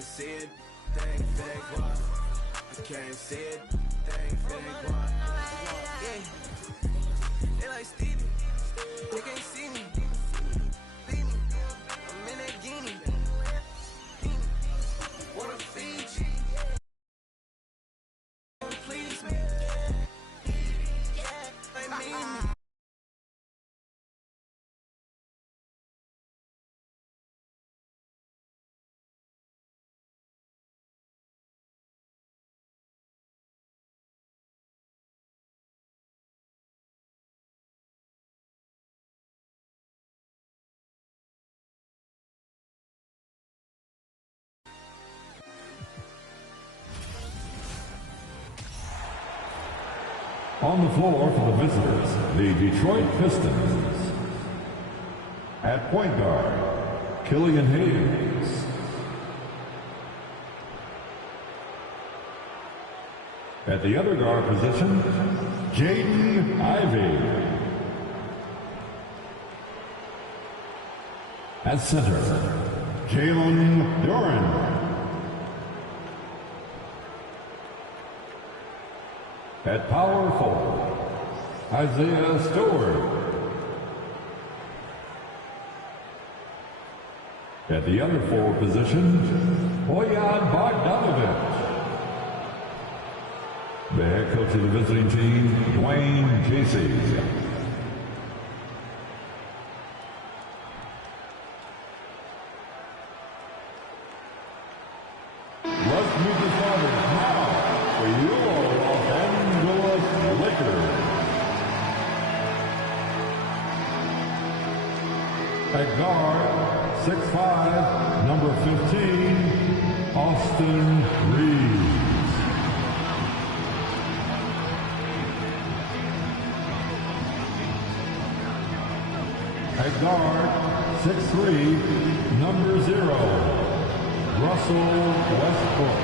can't see it, thing fake what? I can't see it, thing fake what? Yeah, they like Stevie, they can't see me. Beat me, I'm in that guinea. Wanna feed you, wanna please me. I mean. On the floor for the visitors, the Detroit Pistons. At point guard, Killian Hayes. At the other guard position, Jaden Ivey. At center, Jalen Duren. At power forward, Isaiah Stewart. At the other forward position, Bojan Bogdanovic. The head coach of the visiting team, Dwayne Casey. Let's meet the starters now for your Los Angeles Lakers. At guard, 6'5", number 15, Austin Reeves. At guard, 6'3", number 0, Russell Westbrook.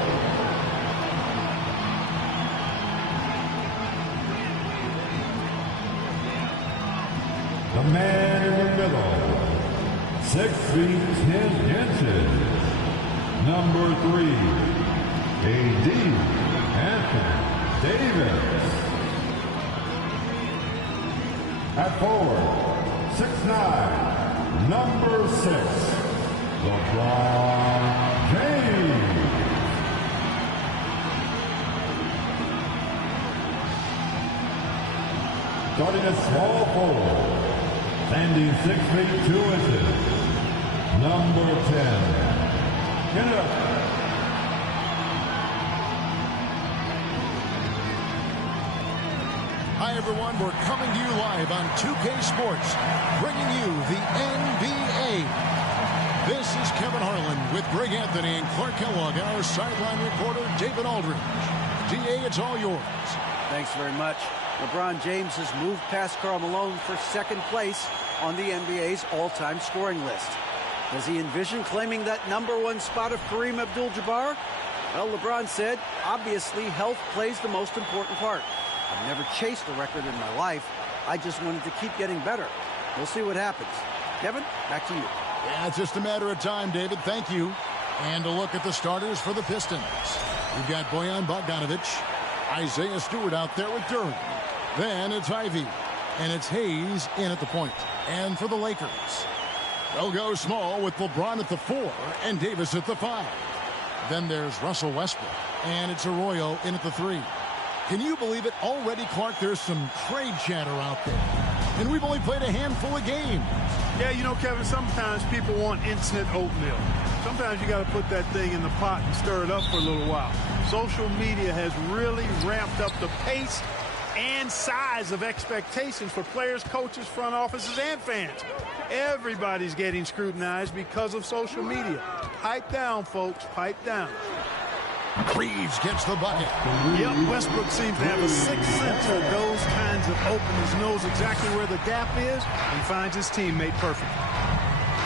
The man in the middle, 6 feet 10 inches, number 3, A.D. Anthony Davis. At forward, 6'9", number 6, LeBron James. Starting at small forward, standing 6 feet 2 inches, number 10, Kenneth. Hi everyone, we're coming to you live on 2K Sports, bringing you the NBA. This is Kevin Harlan with Greg Anthony and Clark Kellogg and our sideline reporter David Aldridge. DA, it's all yours. Thanks very much. LeBron James has moved past Karl Malone for second place on the NBA's all-time scoring list. Does he envision claiming that #1 spot of Kareem Abdul-Jabbar? Well, LeBron said, obviously health plays the most important part. I've never chased a record in my life. I just wanted to keep getting better. We'll see what happens. Kevin, back to you. Yeah, it's just a matter of time, David. Thank you. And a look at the starters for the Pistons. We've got Bojan Bogdanovic, Isaiah Stewart out there with Duren. Then it's Ivey, and it's Hayes in at the point. And for the Lakers, they'll go small with LeBron at the 4 and Davis at the 5. Then there's Russell Westbrook, and it's Arroyo in at the 3. Can you believe it? Already, Clark, there's some trade chatter out there. And we've only played a handful of games. Yeah, you know, Kevin, sometimes people want instant oatmeal. Sometimes you got to put that thing in the pot and stir it up for a little while. Social media has really ramped up the pace and size of expectations for players, coaches, front offices, and fans. Everybody's getting scrutinized because of social media. Pipe down, folks. Pipe down. Reeves gets the bucket. Yep, Westbrook seems to have a sixth sense for those kinds of openings, knows exactly where the gap is, and finds his teammate perfect.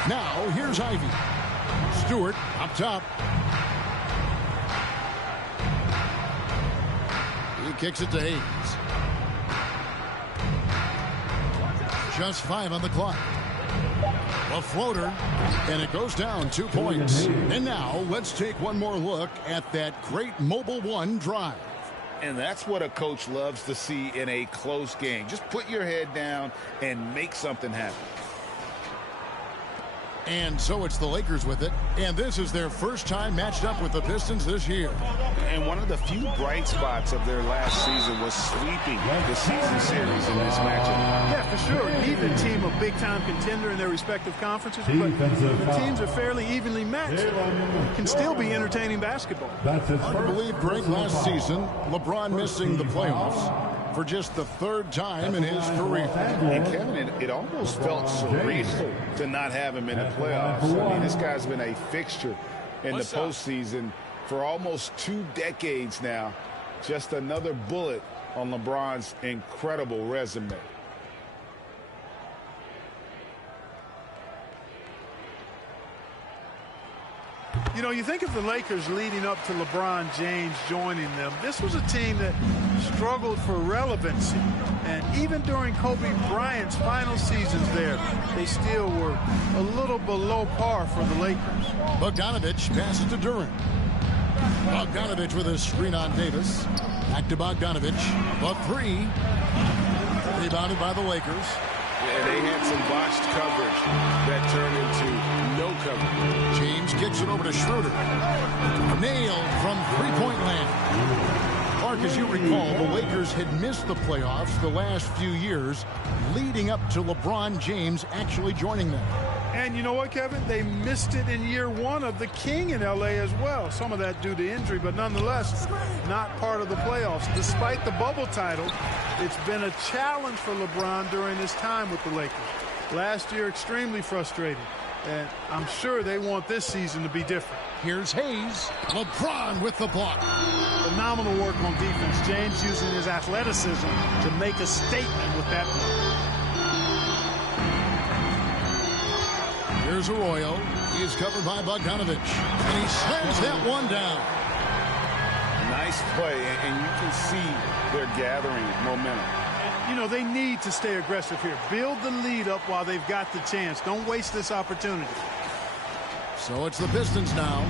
Now, here's Ivey. Stewart up top. He kicks it to Hayes. Just 5 on the clock. A floater, and it goes down 2 points. And now let's take one more look at that great Mobile One drive. And that's what a coach loves to see in a close game. Just put your head down and make something happen. And so it's the Lakers with it. And this is their first time matched up with the Pistons this year. And one of the few bright spots of their last season was sweeping the season series in this matchup. Yeah, for sure. Neither team a big-time contender in their respective conferences, but the teams are fairly evenly matched. It can still be entertaining basketball. Hard to believe, Greg, last season, LeBron missing the playoffs for just the third time in his career. And Kevin, it almost felt surreal to not have him in the playoffs. I mean, this guy's been a fixture in the postseason for almost 2 decades now. Just another bullet on LeBron's incredible resume. You know, you think of the Lakers leading up to LeBron James joining them. This was a team that struggled for relevancy. And even during Kobe Bryant's final seasons there, they still were a little below par for the Lakers. Bogdanovich passes to Durant. Bogdanovich with a screen on Davis. Back to Bogdanovich. A 3. Rebounded by the Lakers. And they had some botched coverage that turned into no coverage. James kicks it over to Schroeder. Nailed from three-point land. Clark, as you recall, the Lakers had missed the playoffs the last few years, leading up to LeBron James actually joining them. And you know what, Kevin? They missed it in year 1 of the King in L.A. as well. Some of that due to injury, but nonetheless, not part of the playoffs. Despite the bubble title, it's been a challenge for LeBron during his time with the Lakers. Last year, extremely frustrating. And I'm sure they want this season to be different. Here's Hayes. LeBron with the block. Phenomenal work on defense. James using his athleticism to make a statement with that block. Here's Arroyo. He is covered by Bogdanovich. And he slams that one down. Nice play, and you can see they're gathering momentum. You know, they need to stay aggressive here. Build the lead up while they've got the chance. Don't waste this opportunity. So it's the Pistons now.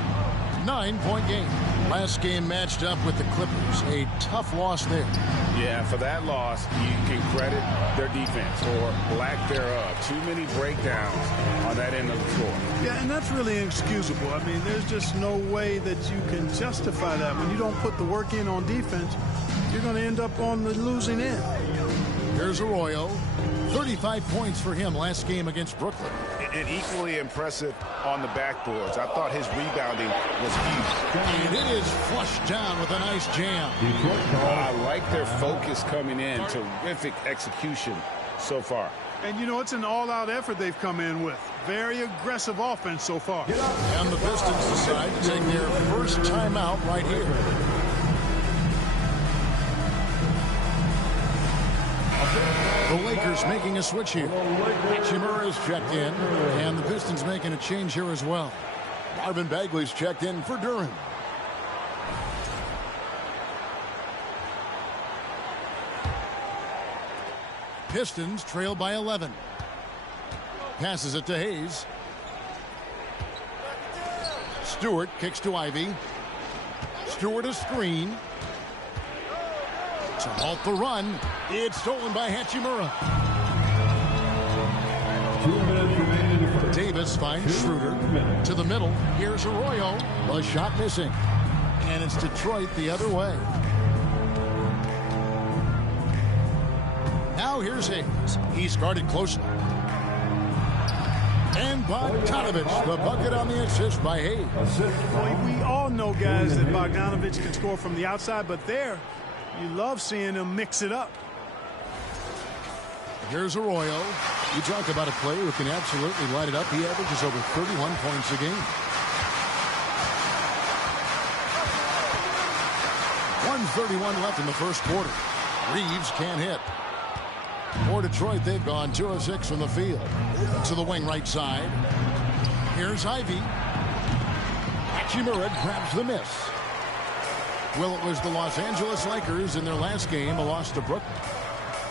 9-point game. Last game matched up with the Clippers. A tough loss there. Yeah, for that loss, you can credit their defense or lack thereof. Too many breakdowns on that end of the floor. Yeah, and that's really inexcusable. I mean, there's just no way that you can justify that. When you don't put the work in on defense, you're going to end up on the losing end. Here's Arroyo. 35 points for him last game against Brooklyn. And equally impressive on the backboards. I thought his rebounding was huge. And it is flushed down with a nice jam. I like their focus coming in. Terrific execution so far. And, you know, it's an all-out effort they've come in with. Very aggressive offense so far. And the Pistons decide to take their first timeout right here. The Lakers making a switch here. Hachimura is checked in, and the Pistons making a change here as well. Marvin Bagley's checked in for Durant. Pistons trail by 11. Passes it to Hayes. Stewart kicks to Ivy. Stewart a screen. To halt the run. It's stolen by Hachimura. 2 minutes remaining in the first. Davis finds Schroeder. To the middle. Here's Arroyo. A shot missing. And it's Detroit the other way. Now here's Hayes. He's guarded closely. And Bogdanovich, the bucket on the assist by Hayes. Well, we all know, guys, that Bogdanovich can score from the outside, but there, you love seeing him mix it up. Here's Arroyo. You talk about a player who can absolutely light it up. He averages over 31 points a game. 1:31 left in the first quarter. Reeves can't hit. For Detroit, they've gone 2 of 6 from the field. To the wing right side. Here's Ivy. Hachimura grabs the miss. Well, it was the Los Angeles Lakers in their last game, a loss to Brooklyn.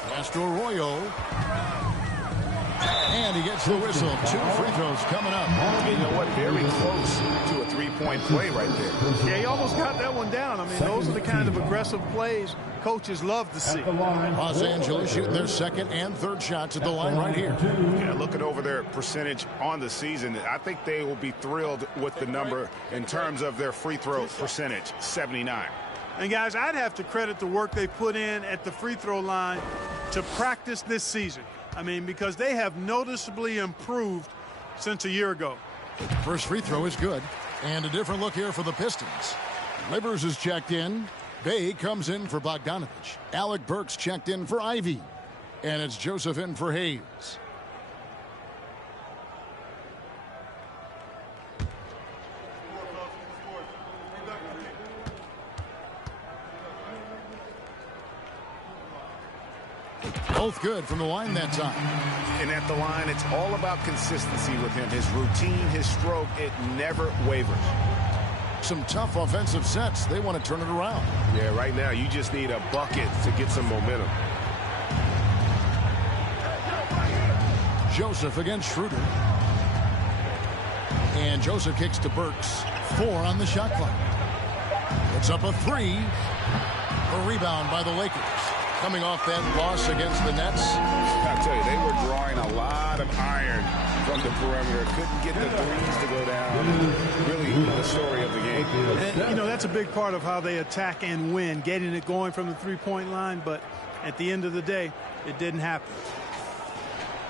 Pass to Arroyo. And he gets the whistle. 2 free throws coming up. And you know what? Very close to a three-point play right there. Yeah, he almost got that one down. I mean, those are the kind of aggressive plays coaches love to see. Los Angeles shooting their second and third shots at the line right here. Yeah, looking over their percentage on the season, I think they will be thrilled with the number in terms of their free throw percentage, 79. And, guys, I'd have to credit the work they put in at the free throw line to practice this season. I mean, because they have noticeably improved since a year ago. First free throw is good. And a different look here for the Pistons. Livers is checked in. Bay comes in for Bogdanovich. Alec Burks checked in for Ivy. And it's Joseph in for Hayes. Both good from the line that time. And at the line, it's all about consistency with him. His routine, his stroke, it never wavers. Some tough offensive sets. They want to turn it around. Yeah, right now you just need a bucket to get some momentum. Joseph against Schroeder. And Joseph kicks to Burks. 4 on the shot clock. It's up a 3. A rebound by the Lakers. Coming off that loss against the Nets. I tell you, they were drawing a lot of iron from the perimeter. Couldn't get the threes to go down. Really the story of the game. And, you know, that's a big part of how they attack and win, getting it going from the three-point line. But at the end of the day, it didn't happen.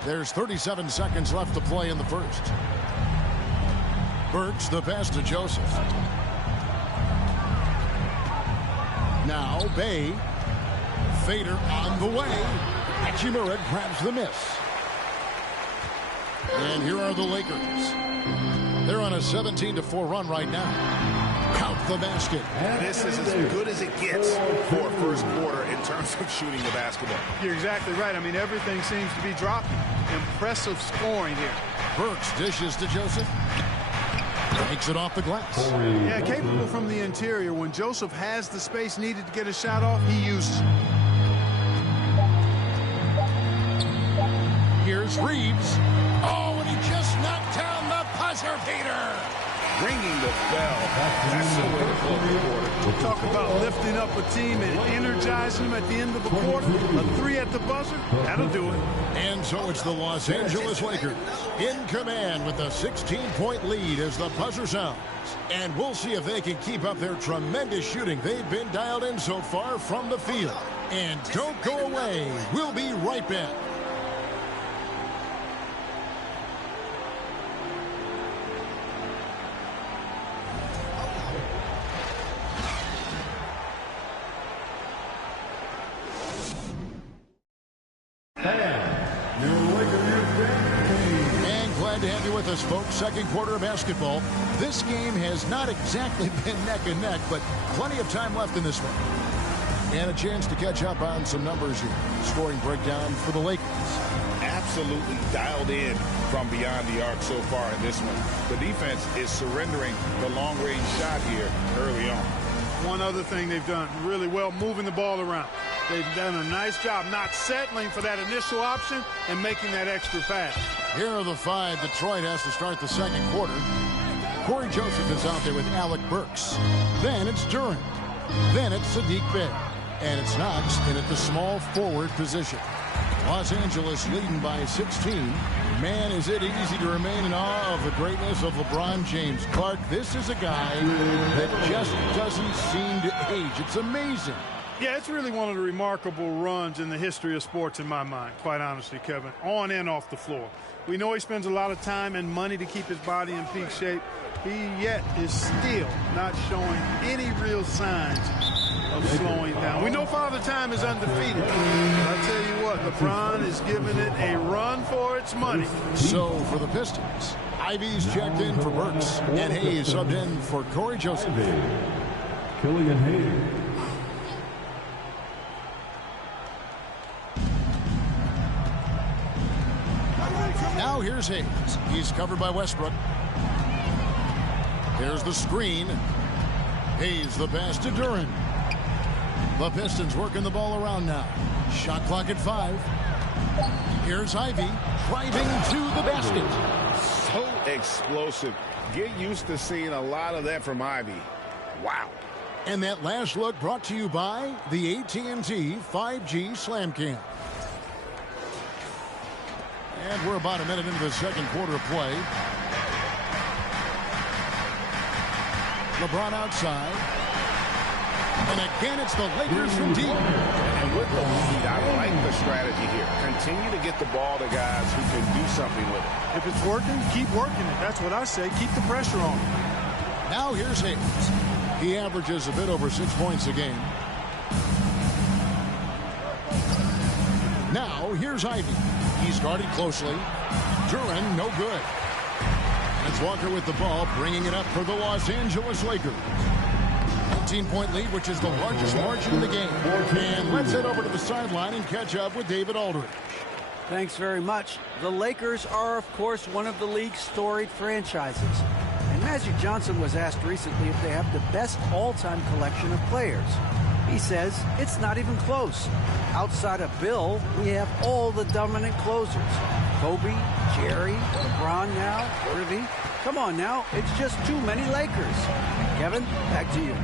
There's 37 seconds left to play in the first. Burks the pass to Joseph. Now Bay. Fader on the way. Hachimura grabs the miss. And here are the Lakers. They're on a 17-4 run right now. Count the basket. This is as good as it gets for a first quarter in terms of shooting the basketball. You're exactly right. I mean, everything seems to be dropping. Impressive scoring here. Burks dishes to Joseph. Takes it off the glass. Yeah, capable from the interior. When Joseph has the space needed to get a shot off, he uses it. Here's Reeves. Oh, and he just knocked down the buzzer beater. Ringing the bell. That's the way to close the quarter. Talk about lifting up a team and energizing them at the end of the quarter. A 3 at the buzzer, that'll do it. And so it's the Los Angeles Lakers in command with a 16-point lead as the buzzer sounds. And we'll see if they can keep up their tremendous shooting. They've been dialed in so far from the field. And don't go away. We'll be right back. And glad to have you with us, folks. Second quarter of basketball. This game has not exactly been neck and neck, but plenty of time left in this one. And a chance to catch up on some numbers here. Scoring breakdown for the Lakers. Absolutely dialed in from beyond the arc so far in this one. The defense is surrendering the long-range shot here early on. One other thing they've done really well, moving the ball around. They've done a nice job not settling for that initial option and making that extra pass. Here are the 5 Detroit has to start the second quarter. Corey Joseph is out there with Alec Burks. Then it's Durant. Then it's Sadiq Bey. And it's Knox in at the small forward position. Los Angeles leading by 16. Man, is it easy to remain in awe of the greatness of LeBron James. Clark, this is a guy that just doesn't seem to age. It's amazing. Yeah, it's really one of the remarkable runs in the history of sports in my mind, quite honestly, Kevin, on and off the floor. We know he spends a lot of time and money to keep his body in peak shape. He yet is still not showing any real signs of slowing down. We know Father Time is undefeated. I'll tell you what, LeBron is giving it a run for its money. So for the Pistons, Ivy's checked in for Burks, and Hayes subbed in for Corey Joseph. Killian Hayes. Now here's Hayes. He's covered by Westbrook. Here's the screen. Hayes the pass to Durant. The Pistons working the ball around now. Shot clock at 5. Here's Ivy driving to the basket. So explosive. Get used to seeing a lot of that from Ivy. Wow. And that last look brought to you by the AT&T 5G Slam Cam. And we're about a minute into the second quarter of play. LeBron outside. And again, it's the Lakers from deep. And with the lead, I like the strategy here. Continue to get the ball to guys who can do something with it. If it's working, keep working it. That's what I say. Keep the pressure on. Now here's Hayes. He averages a bit over 6 points a game. Now here's Ivy. He's guarded closely. Duran, no good. And it's Walker with the ball, bringing it up for the Los Angeles Lakers. 19-point lead, which is the largest margin in the game. And let's head over to the sideline and catch up with David Aldridge. Thanks very much. The Lakers are, of course, one of the league's storied franchises. And Magic Johnson was asked recently if they have the best all-time collection of players. He says it's not even close. Outside of Bill, we have all the dominant closers. Kobe, Jerry, LeBron now, Irving. Come on now, it's just too many Lakers. Kevin, back to you.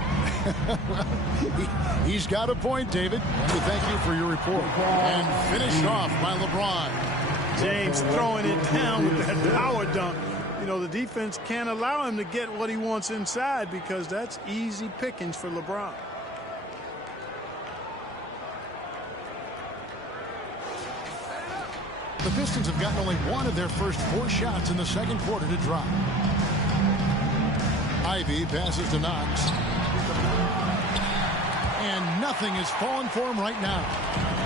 He's got a point, David. And we thank you for your report. And finished off by LeBron. James throwing it down with that power dunk. You know, the defense can't allow him to get what he wants inside because that's easy pickings for LeBron. The Pistons have gotten only one of their first 4 shots in the second quarter to drop. Ivy passes to Knox. And nothing is falling for him right now.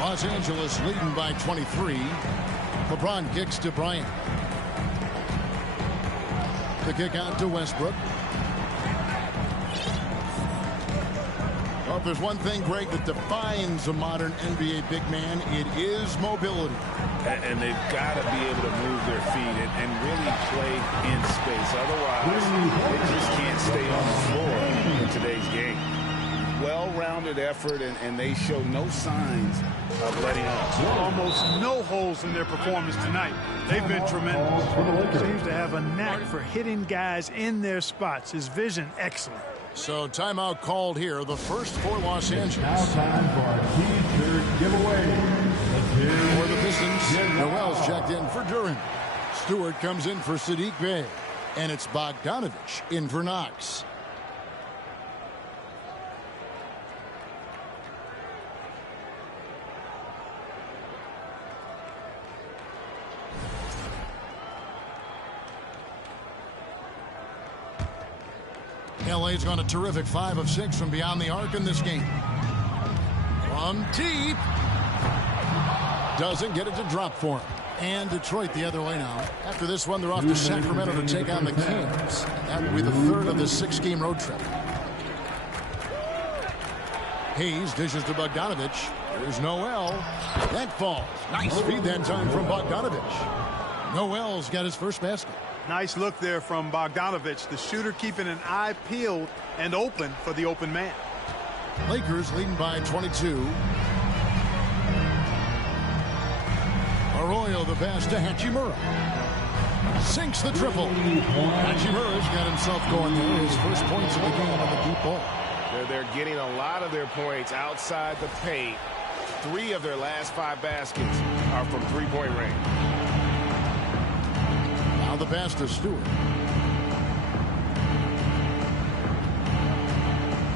Los Angeles leading by 23. LeBron kicks to Bryant. The kick out to Westbrook. Well, if there's one thing, Greg, that defines a modern NBA big man, it is mobility. And they've got to be able to move their feet and really play in space. Otherwise, they just can't stay on the floor in today's game. Well-rounded effort, and they show no signs of letting up. Almost no holes in their performance tonight. They've been tremendous. Seems to have a knack for hitting guys in their spots. His vision, excellent. So timeout called here, the first for Los Angeles. Now time for our T-shirt giveaway. For the Pistons, Noel's checked in for Duran. Stewart comes in for Sadiq Bey. And it's Bogdanovich in for Knox. LA's gone a terrific 5 of 6 from beyond the arc in this game. From deep. Doesn't get it to drop for him. And Detroit the other way now. After this one, they're off to Sacramento to take on the Kings. That will be the 3rd of the 6-game road trip. Hayes dishes to Bogdanovich. There's Noel. That falls. Nice feed that time from Bogdanovich. Noel's got his first basket. Nice look there from Bogdanovich, the shooter keeping an eye peeled and open for the open man. Lakers leading by 22. Arroyo the pass to Hachimura. Sinks the triple. Hachimura's got himself going there. His first points of the game on the deep ball. They're getting a lot of their points outside the paint. 3 of their last 5 baskets are from three-point range. Now the pass to Stewart.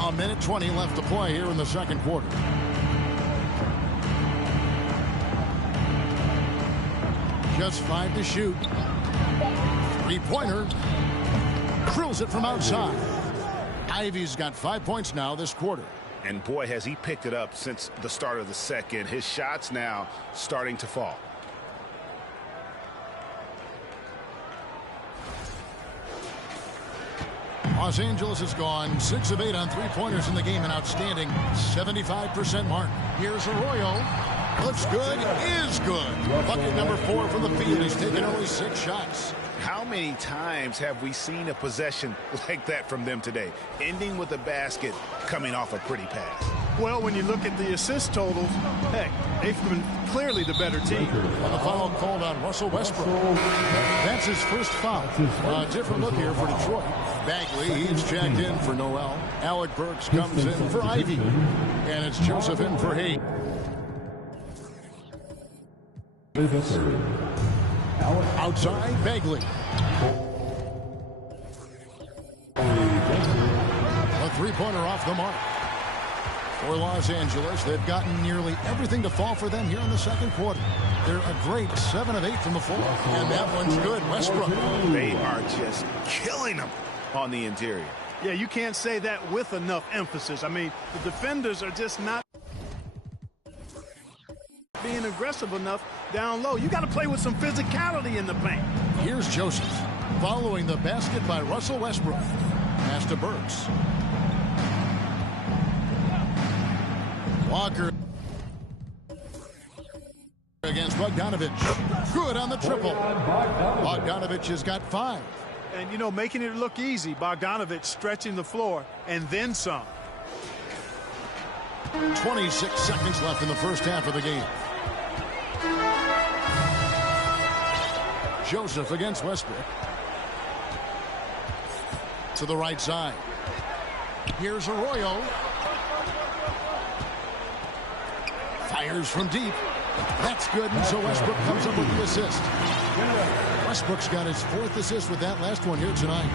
A minute 20 left to play here in the second quarter. Just 5 to shoot. 3-pointer. Drills it from outside. Ivy's got 5 points now this quarter. And boy, has he picked it up since the start of the second. His shots now starting to fall. Los Angeles has gone 6 of 8 on 3-pointers in the game, an outstanding 75% mark. Here's Arroyo. Looks good, is good. Bucket number 4 from the field. He's taken only 6 shots. How many times have we seen a possession like that from them today, ending with a basket coming off a pretty pass? Well, when you look at the assist totals, heck, they've been clearly the better team. A foul called on Russell Westbrook. That's his first foul. A different look here for Detroit. Bagley, he's checked in for Noel. Alec Burks comes in for Ivy. And it's Joseph in for Hay. Outside, Bagley. A three-pointer off the mark. For Los Angeles, they've gotten nearly everything to fall for them here in the second quarter. They're a great 7 of 8 from the floor. And that one's good. Westbrook. They are just killing them on the interior. Yeah, you can't say that with enough emphasis. I mean, the defenders are just not being aggressive enough down low. You got to play with some physicality in the paint. Here's Joseph following the basket by Russell Westbrook. Pass to Burks. Walker against Bogdanovich. Good on the triple. Bogdanovich has got 5. And, you know, making it look easy. Bogdanovich stretching the floor and then some. 26 seconds left in the first half of the game. Joseph against Westbrook. To the right side. Here's Arroyo. Fires from deep. That's good, and so Westbrook comes up with the assist. Westbrook's got his 4th assist with that last one here tonight.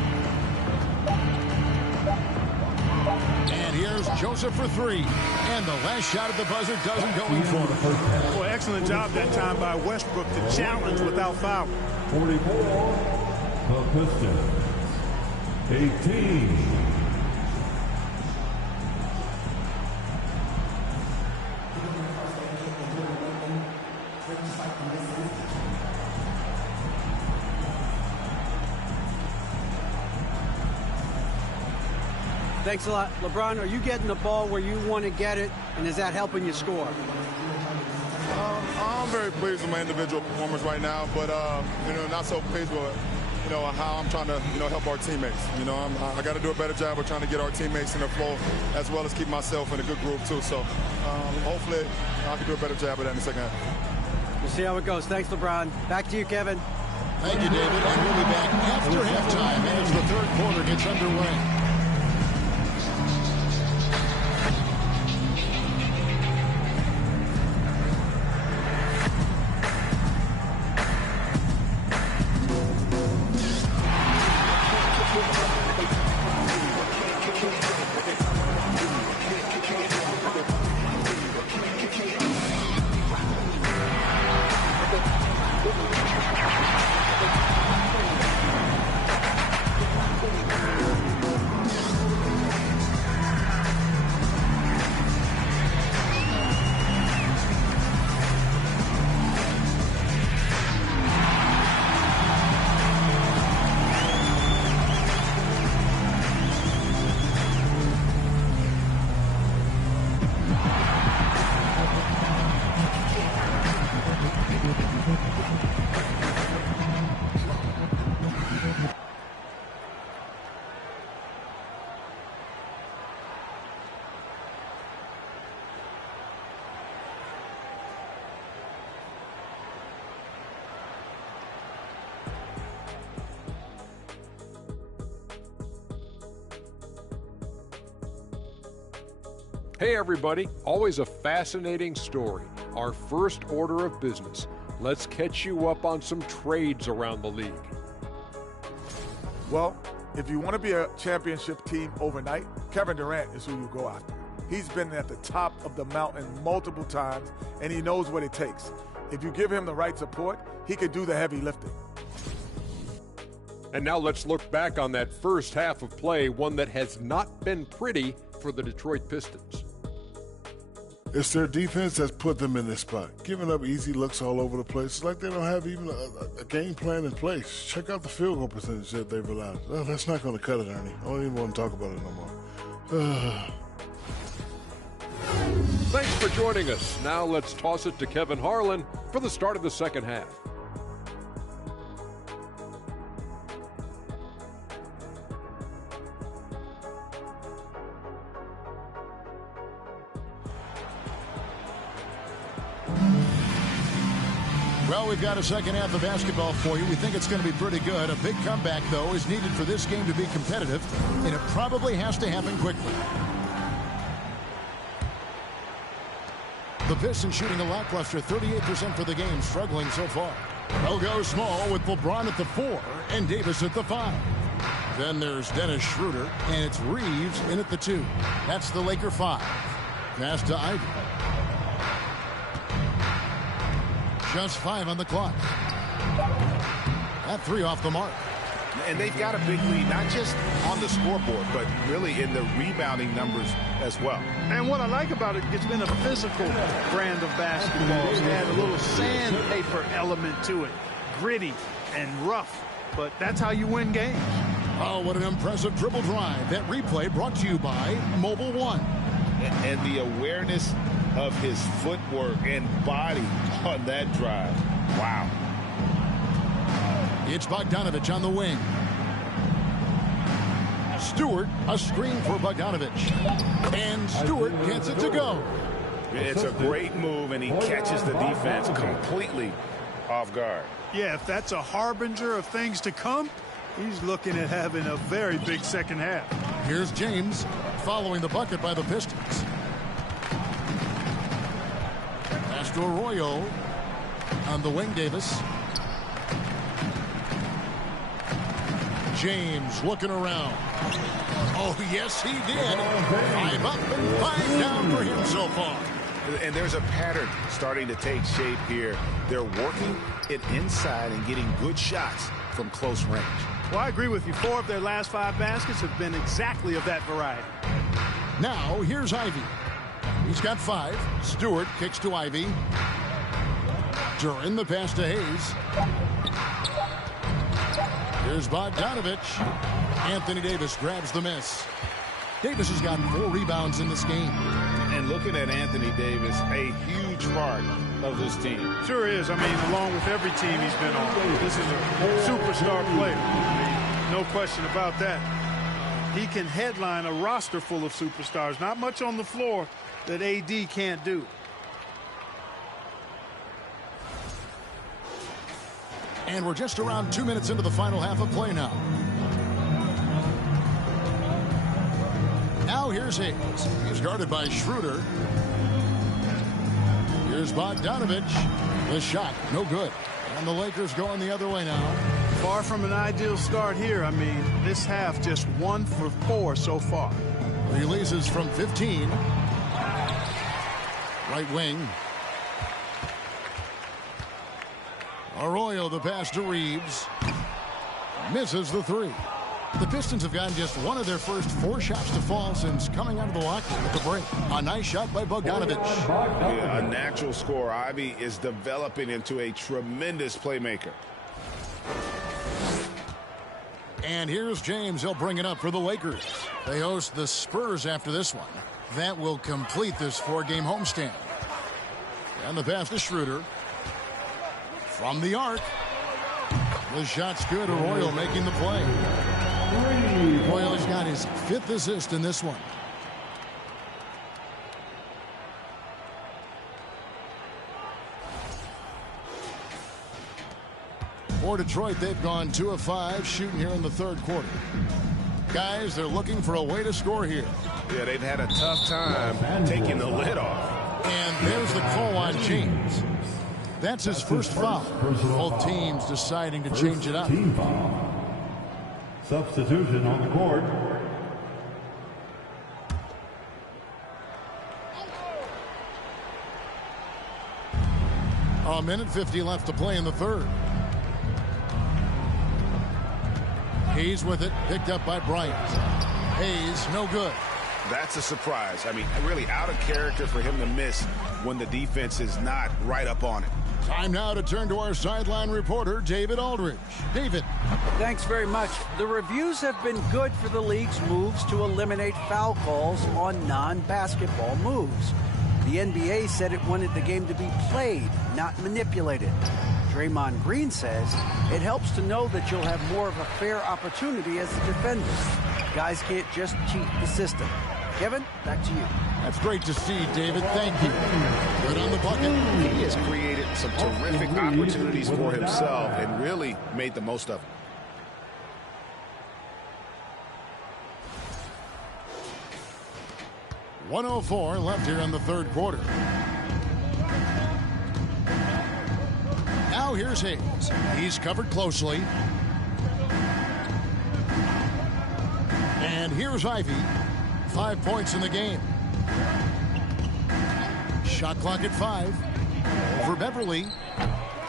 And here's Joseph for 3. And the last shot at the buzzer doesn't go in for him. Boy, excellent job that time by Westbrook to challenge without foul. 44, the Pistons. 18. Thanks a lot. LeBron, are you getting the ball where you want to get it, and is that helping you score? I'm very pleased with my individual performance right now, but not so pleased with how I'm trying to help our teammates. I got to do a better job of trying to get our teammates in the flow, as well as keep myself in a good groove too. So hopefully I can do a better job of that in the second half. We'll see how it goes. Thanks, LeBron. Back to you, Kevin. Thank you, David. And we'll be back after halftime as the third quarter gets underway. Hey everybody, always a fascinating story. Our first order of business. Let's catch you up on some trades around the league. Well, if you want to be a championship team overnight, Kevin Durant is who you go after. He's been at the top of the mountain multiple times, and he knows what it takes. If you give him the right support, he can do the heavy lifting. And now let's look back on that first half of play, one that has not been pretty for the Detroit Pistons. It's their defense that's put them in this spot, giving up easy looks all over the place. It's like they don't have even a game plan in place. Check out the field goal percentage that they've allowed. Oh, that's not going to cut it, Ernie. I don't even want to talk about it no more. Thanks for joining us. Now let's toss it to Kevin Harlan for the start of the second half. Well, we've got a second half of basketball for you. We think it's going to be pretty good. A big comeback, though, is needed for this game to be competitive, and it probably has to happen quickly. The Pistons shooting a lackluster 38% for the game, struggling so far. They'll go small with LeBron at the 4 and Davis at the 5. Then there's Dennis Schroeder, and it's Reeves in at the 2. That's the Laker 5. Pass to Ivy. Just 5 on the clock. That 3 off the mark. And they've got a big lead, not just on the scoreboard, but really in the rebounding numbers as well. And what I like about it, it's been a physical brand of basketball. It's had a little sandpaper element to it. Gritty and rough, but that's how you win games. Oh, what an impressive dribble drive. That replay brought to you by Mobile One. And the awareness of his footwork and body on that drive. Wow. It's Bogdanovich on the wing. Stewart, a screen for Bogdanovich. And Stewart gets it to go. It's a great move, and he catches the defense completely off guard. Yeah, if that's a harbinger of things to come, he's looking at having a very big second half. Here's James following the bucket by the Pistons. Pass to Arroyo on the wing. Davis. James looking around. Oh, yes, he did. 5 up and 5 down for him so far. And there's a pattern starting to take shape here. They're working it inside and getting good shots from close range. Well, I agree with you. 4 of their last 5 baskets have been exactly of that variety. Now, here's Ivy. He's got 5. Stewart kicks to Ivy. Duran the pass to Hayes. Here's Bogdanovich. Anthony Davis grabs the miss. Davis has gotten 4 rebounds in this game. And looking at Anthony Davis, a huge part of this team. Sure is. I mean, along with every team he's been on, this is a superstar player. I mean, no question about that. He can headline a roster full of superstars. Not much on the floor that AD can't do. And we're just around 2 minutes into the final half of play now. Now here's Hayes. He's guarded by Schroeder. Here's Bogdanovich. The shot, no good. And the Lakers going the other way now. Far from an ideal start here. I mean, this half just 1 for 4 so far. Releases from 15. Right wing. Arroyo the pass to Reeves. Misses the 3. The Pistons have gotten just 1 of their first 4 shots to fall since coming out of the locker room at the break. A nice shot by Bogdanovich. Yeah, a natural scorer. Ivy is developing into a tremendous playmaker. And here's James. He'll bring it up for the Lakers. They host the Spurs after this one. That will complete this 4-game homestand. And the pass to Schroeder. From the arc. The shot's good. Arroyo making the play. Arroyo's got his 5th assist in this one. For Detroit, they've gone 2 of 5 shooting here in the 3rd quarter. Guys, they're looking for a way to score here. Yeah, they've had a tough time taking the lid off. And there's the call on James. That's his first foul. Both teams deciding to change it up. Team foul. Substitution on the court. A minute 50 left to play in the 3rd. Hayes with it, picked up by Bryant. Hayes, no good. That's a surprise. I mean, really out of character for him to miss when the defense is not right up on it. Time now to turn to our sideline reporter, David Aldridge. David. Thanks very much. The reviews have been good for the league's moves to eliminate foul calls on non-basketball moves. The NBA said it wanted the game to be played, not manipulated. Draymond Green says it helps to know that you'll have more of a fair opportunity as a defender. Guys can't just cheat the system. Kevin, back to you. That's great to see, David. Thank you. Good on the bucket. He has created some terrific opportunities for himself and really made the most of it. .104 left here in the third quarter. Now here's Hayes. He's covered closely. And here's Ivy. 5 points in the game. Shot clock at 5. Over Beverly.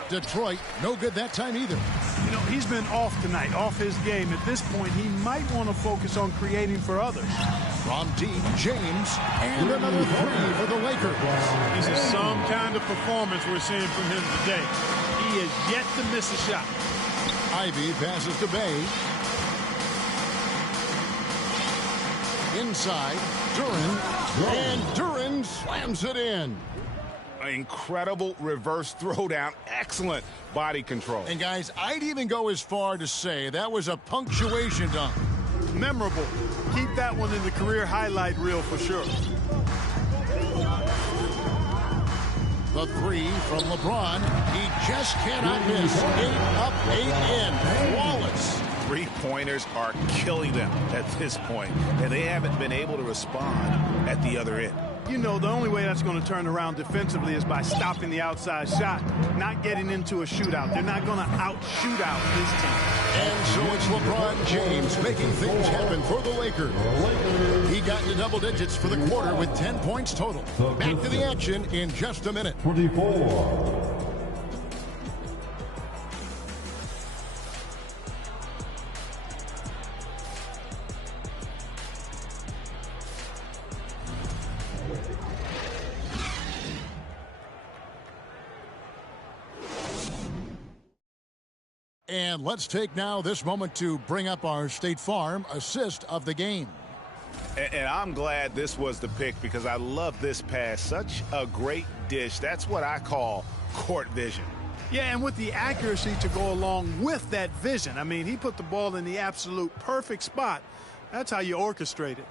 Detroit, no good that time either. You know, he's been off tonight, off his game. At this point, he might want to focus on creating for others. From deep, James, and another 3 for the Lakers. This is some kind of performance we're seeing from him today. He has yet to miss a shot. Ivy passes to Bay. Inside, Duran, and Duran slams it in. Incredible reverse throwdown. Excellent body control. And guys, I'd even go as far to say that was a punctuation dunk. Memorable. Keep that one in the career highlight reel for sure. The 3 from LeBron. He just cannot miss. 8 up, 8 in. Flawless. Three-pointers are killing them at this point, and they haven't been able to respond at the other end. You know, the only way that's going to turn around defensively is by stopping the outside shot, not getting into a shootout. They're not going to out-shoot out this team. And so it's LeBron James making things happen for the Lakers. He got into double digits for the quarter with 10 points total. Back to the action in just a minute. 24. And let's take now this moment to bring up our State Farm assist of the game. And I'm glad this was the pick because I love this pass. Such a great dish. That's what I call court vision. Yeah, and with the accuracy to go along with that vision. I mean, he put the ball in the absolute perfect spot. That's how you orchestrate it.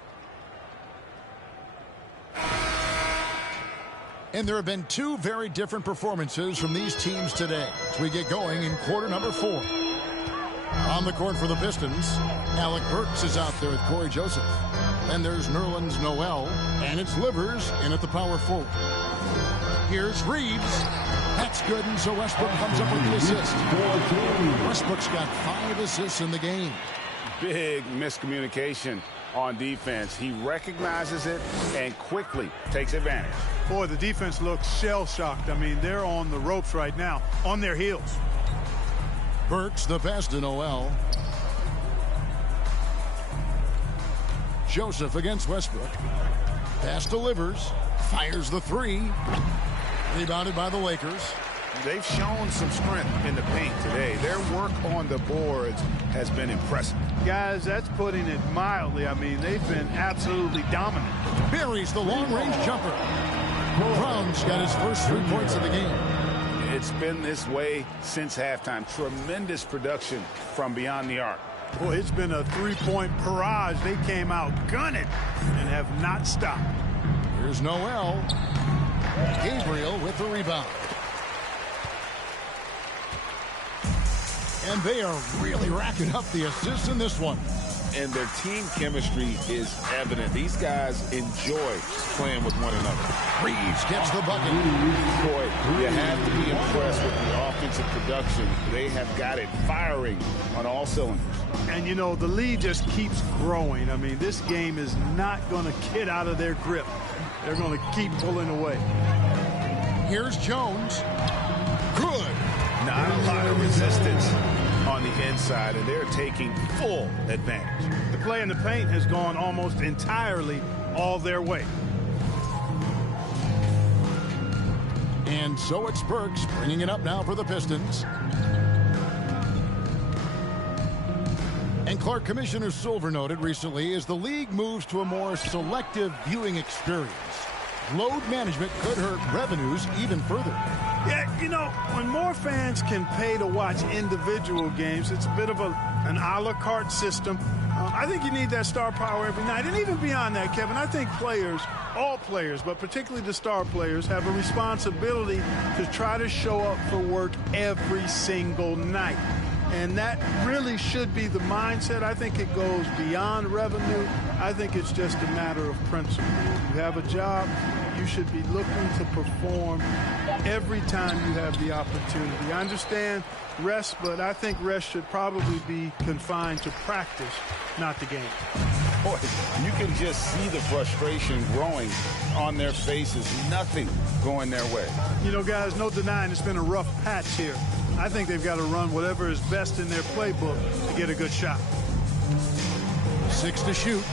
And there have been 2 very different performances from these teams today as we get going in quarter number 4. On the court for the Pistons, Alec Burks is out there with Corey Joseph. Then there's Nerlens Noel, and it's Livers in at the power forward. Here's Reeves. That's good, and so Westbrook comes up with the assist. Westbrook's got 5 assists in the game. Big miscommunication on defense. He recognizes it and quickly takes advantage. Boy, the defense looks shell-shocked. I mean, they're on the ropes right now, on their heels. Burks, the pass to Noel. Joseph against Westbrook. Pass to Livers. Fires the 3. Rebounded by the Lakers. They've shown some strength in the paint today. Their work on the boards has been impressive. Guys, that's putting it mildly. I mean, they've been absolutely dominant. Buries the long-range jumper. Brown's got his first 3 points of the game. It's been this way since halftime. Tremendous production from beyond the arc. Boy, it's been a 3-point barrage. They came out gunning and have not stopped. Here's Noel. Gabriel with the rebound. And they are really racking up the assists in this one. And their team chemistry is evident. These guys enjoy playing with one another. Reeves gets the bucket. Boy, you have to be impressed with the offensive production. They have got it firing on all cylinders. And, you know, the lead just keeps growing. I mean, this game is not going to get out of their grip. They're going to keep pulling away. Here's Jones. Good. Not a lot of resistance on the inside, and they're taking full advantage. The play in the paint has gone almost entirely all their way. And so it's Burks bringing it up now for the Pistons. And Clark, Commissioner Silver noted recently as the league moves to a more selective viewing experience, load management could hurt revenues even further. Yeah, you know, when more fans can pay to watch individual games, it's a bit of an a la carte system. I think you need that star power every night. And even beyond that, Kevin, I think players, all players, but particularly the star players, have a responsibility to try to show up for work every single night. And that really should be the mindset. I think it goes beyond revenue. I think it's just a matter of principle. If you have a job, you should be looking to perform every time you have the opportunity. I understand rest, but I think rest should probably be confined to practice, not the game. Boy, you can just see the frustration growing on their faces. Nothing going their way. You know, guys, no denying it's been a rough patch here. I think they've got to run whatever is best in their playbook to get a good shot. 6 to shoot.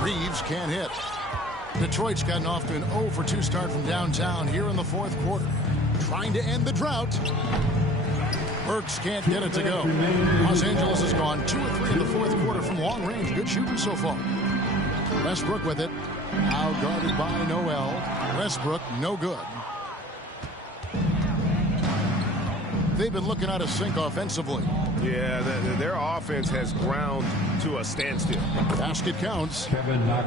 Reeves can't hit. Detroit's gotten off to an 0 for 2 start from downtown here in the fourth quarter. Trying to end the drought. Burks can't get it to go. Los Angeles has gone 2 of 3 in the fourth quarter from long range. Good shooting so far. Westbrook with it. Now guarded by Noel. Westbrook, no good. They've been looking out of sync offensively. Yeah, their offense has ground to a standstill. Basket counts.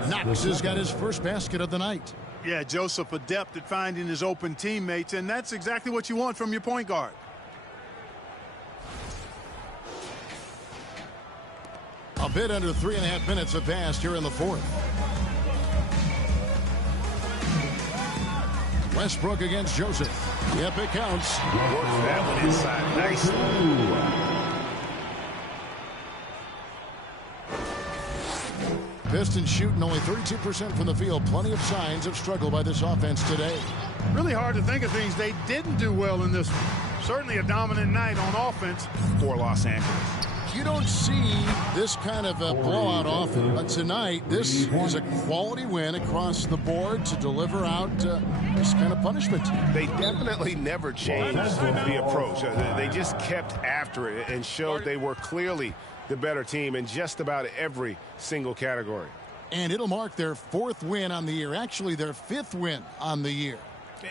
Knox has got his first basket of the night. Yeah, Joseph adept at finding his open teammates, and that's exactly what you want from your point guard. A bit under 3.5 minutes have passed here in the fourth. Westbrook against Joseph. Yep, it counts. Works that one inside nicely. Pistons shooting only 32% from the field. Plenty of signs of struggle by this offense today. Really hard to think of things they didn't do well in this one. Certainly a dominant night on offense for Los Angeles. You don't see this kind of a blowout often, but tonight this is a quality win across the board to deliver out this kind of punishment. They definitely never changed the approach. They just kept after it and showed they were clearly the better team in just about every single category. And it'll mark their 4th win on the year, actually their 5th win on the year.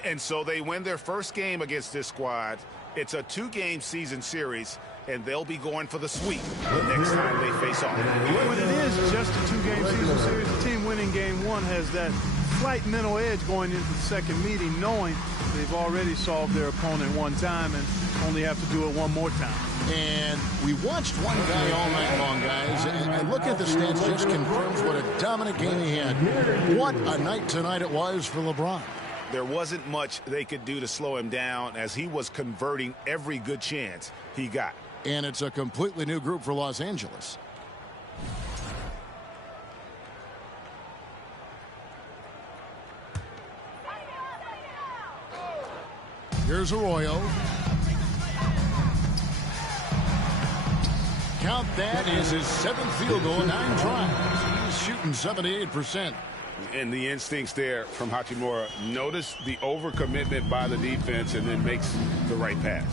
And so they win their first game against this squad. It's a 2-game season series, and they'll be going for the sweep the next time they face off. When it is just a 2-game season series, the team winning game 1 has that slight mental edge going into the second meeting, knowing they've already solved their opponent one time and only have to do it one more time. And we watched one guy all night long, guys, and look at the stats, just confirms what a dominant game he had. What a night tonight it was for LeBron. There wasn't much they could do to slow him down as he was converting every good chance he got. And it's a completely new group for Los Angeles. Here's Arroyo. Count that is his 7th field goal in 9 tries. He's shooting 78%. And the instincts there from Hachimura. Notice the overcommitment by the defense and then makes the right pass.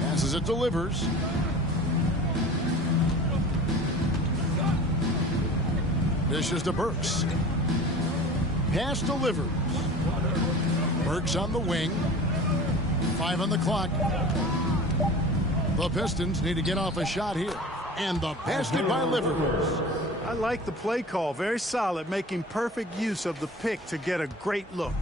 Passes it, delivers. Dishes to Burks. Pass delivers. Burks on the wing. 5 on the clock. The Pistons need to get off a shot here. And the basket by Livers. I like the play call. Very solid, making perfect use of the pick to get a great look.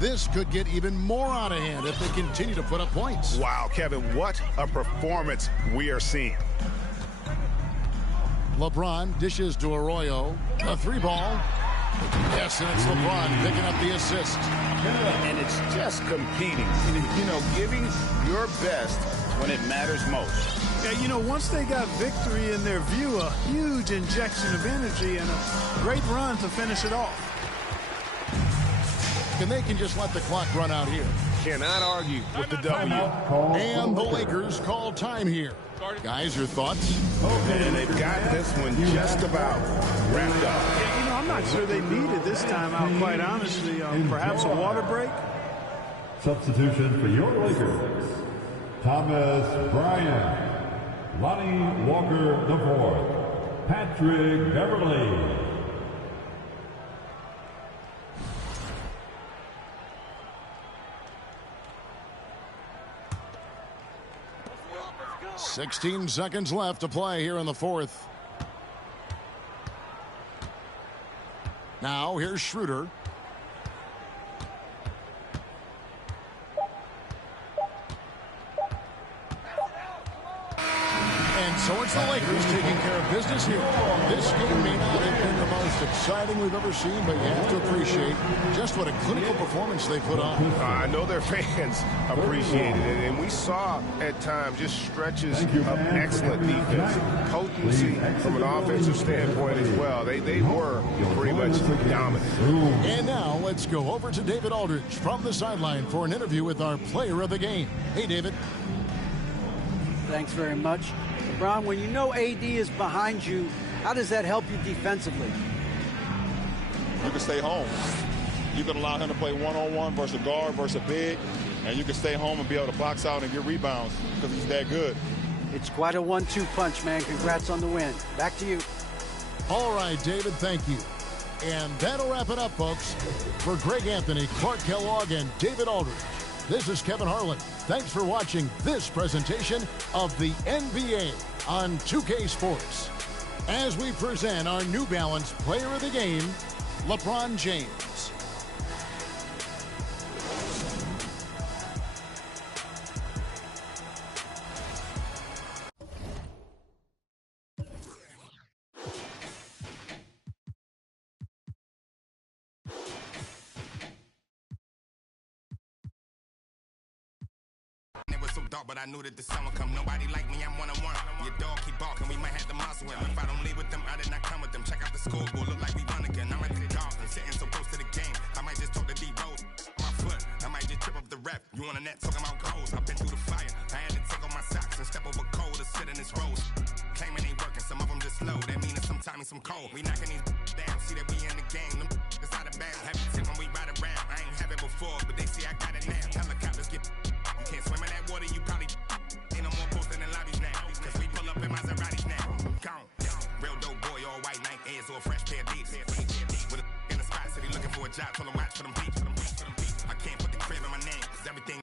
This could get even more out of hand if they continue to put up points. Wow, Kevin, what a performance we are seeing. LeBron dishes to Arroyo. A 3-ball. Yes, and it's LeBron picking up the assist. And it's just competing. You know, giving your best when it matters most. Yeah, you know, once they got victory in their view, a huge injection of energy and a great run to finish it off. And they can just let the clock run out here. Cannot argue with the W. And the Lakers call time here. Guys, your thoughts? And they've got this one just about wrapped up. Yeah, you know, I'm not sure they needed this timeout, quite honestly. Perhaps a water break? Substitution for your Lakers. Thomas Bryant. Lonnie Walker IV. Patrick Beverly. 16 seconds left to play here in the fourth. Now here's Schroeder. And so it's the Lakers taking care of business here. This game may not have been the most exciting we've ever seen, but you have to appreciate just what a clinical performance they put on. I know their fans appreciated it, and we saw at times just stretches of excellent defense, potency from an offensive standpoint as well. They were pretty much dominant. And now let's go over to David Aldridge from the sideline for an interview with our player of the game. Hey, David. Thanks very much. LeBron, when you know AD is behind you, how does that help you defensively? You can stay home. You can allow him to play one-on-one versus a guard versus a big, and you can stay home and be able to box out and get rebounds because he's that good. It's quite a 1-2 punch, man. Congrats on the win. Back to you. All right, David, thank you. And that'll wrap it up, folks. For Greg Anthony, Clark Kellogg, and David Aldridge, this is Kevin Harlan. Thanks for watching this presentation of the NBA on 2K Sports. As we present our New Balance Player of the Game, LeBron James. It was so dark, but I knew that the sun would come. Nobody like me, I'm one-on-one. Your dog keep barking, we might have to muscle him. If I don't leave with them, I did not come with them. Check out the scoreboard, look like we won again. I'm at the dog and sitting so close to the game. I might just talk to D-Rose. My foot, I might just trip up the rep. You on the net talking about goals. I've been through the fire. I had to take off my socks and step over cold to sit in this rose. Claiming ain't working, some of them just slow. That mean it's sometimes some cold. We knocking these down, see that we in the game. Them it's out of bounds. Heavy tip when we ride around. I ain't have it before, but they see I got it now. Helicopters get. You can't swim in that water, you probably ain't no more posted in lobbies now. Cause we pull up in Maseratis now. Gone. Real dope boy, all white Nike Airs or a fresh pair of beats. With a in the spot, city looking for a job, told him watch for them beats. I can't put the crib in my name, cause everything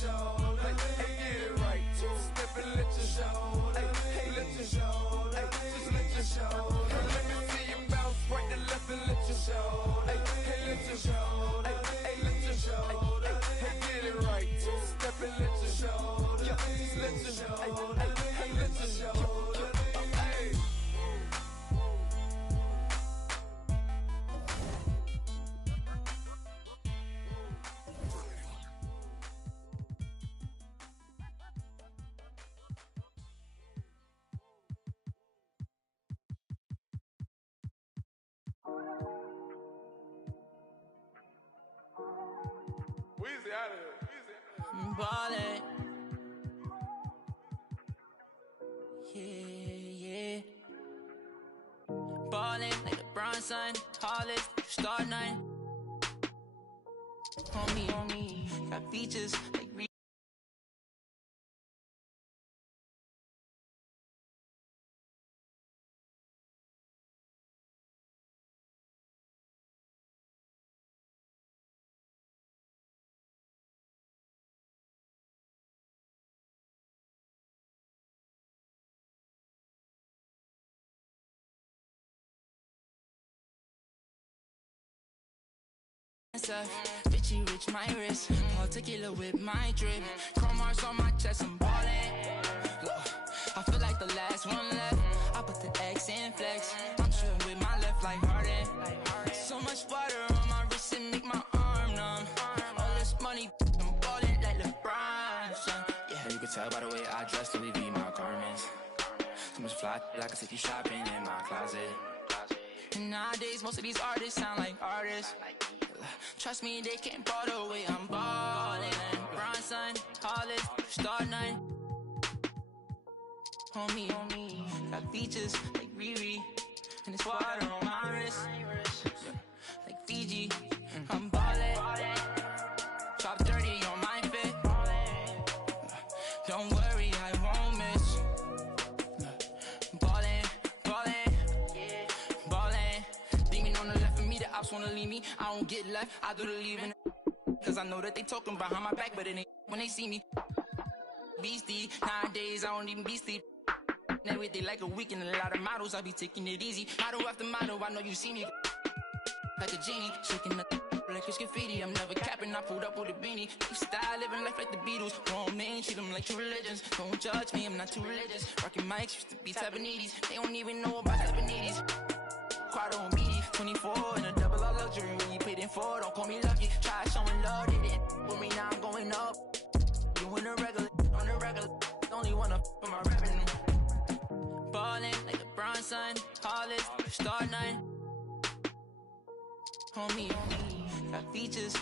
shoulder. Hey, get it right. Step and let your shoulder. Hey, let your shoulder. Just let your shoulder. Let me see you bounce right to left and let your shoulder. Hey, let your shoulder. Hey, let your shoulder. Hey, get it right. Step and let your shoulder. Just let your shoulder. Hey, let your shoulder. Hey. Weezy out of here. I'm ballin'. Yeah. Ballin' like LeBron, son. Tallest, star 9. Homie. Got features like Bitchy rich, my wrist. Paul tequila with my drip. Chrome hearts on my chest, I'm ballin'. I feel like the last one left. I put the X in flex. I'm shooting with my left like Harden. So much water on my wrist and make my arm numb. All this money, I'm ballin' like LeBron, son. Yeah, you can tell by the way I dress to leave my garments. Too much fly, like I can take you shopping in my closet. And nowadays, most of these artists sound like artists. Trust me, they can't ball the way I'm ballin'. Bronson, tallest, star 9. Homie, got features like Riri. And it's water on my wrist, like Fiji. I'm ballin', drop 30 on my fit. Don't worry, I won't miss. Ballin'. Beaming on the left of me, the ops wanna leave me. I don't get left, I do the leaving. Cause I know that they talking behind my back, but it ain't when they see me. Beastie, nowadays I don't even be sleep. Every day like a weekend, a lot of models, I be taking it easy. Model after model, I know you see me. Like a genie, shaking the like it's graffiti. I'm never capping, I pulled up with a beanie. Keep style, living life like the Beatles. Grown men, treat them like true religions. Don't judge me, I'm not too religious. Rockin' mics, used to be Tabanedes. They don't even know about Tabanedes. Quad on BD, 24 in a double R luxury. When you paid in for, don't call me lucky. Try showing love, they didn't with me, now I'm going up. You in the regular, on the regular. Only wanna for my revenue. Ballin' like LeBron, son. Tallest, star 9. Homie, got features.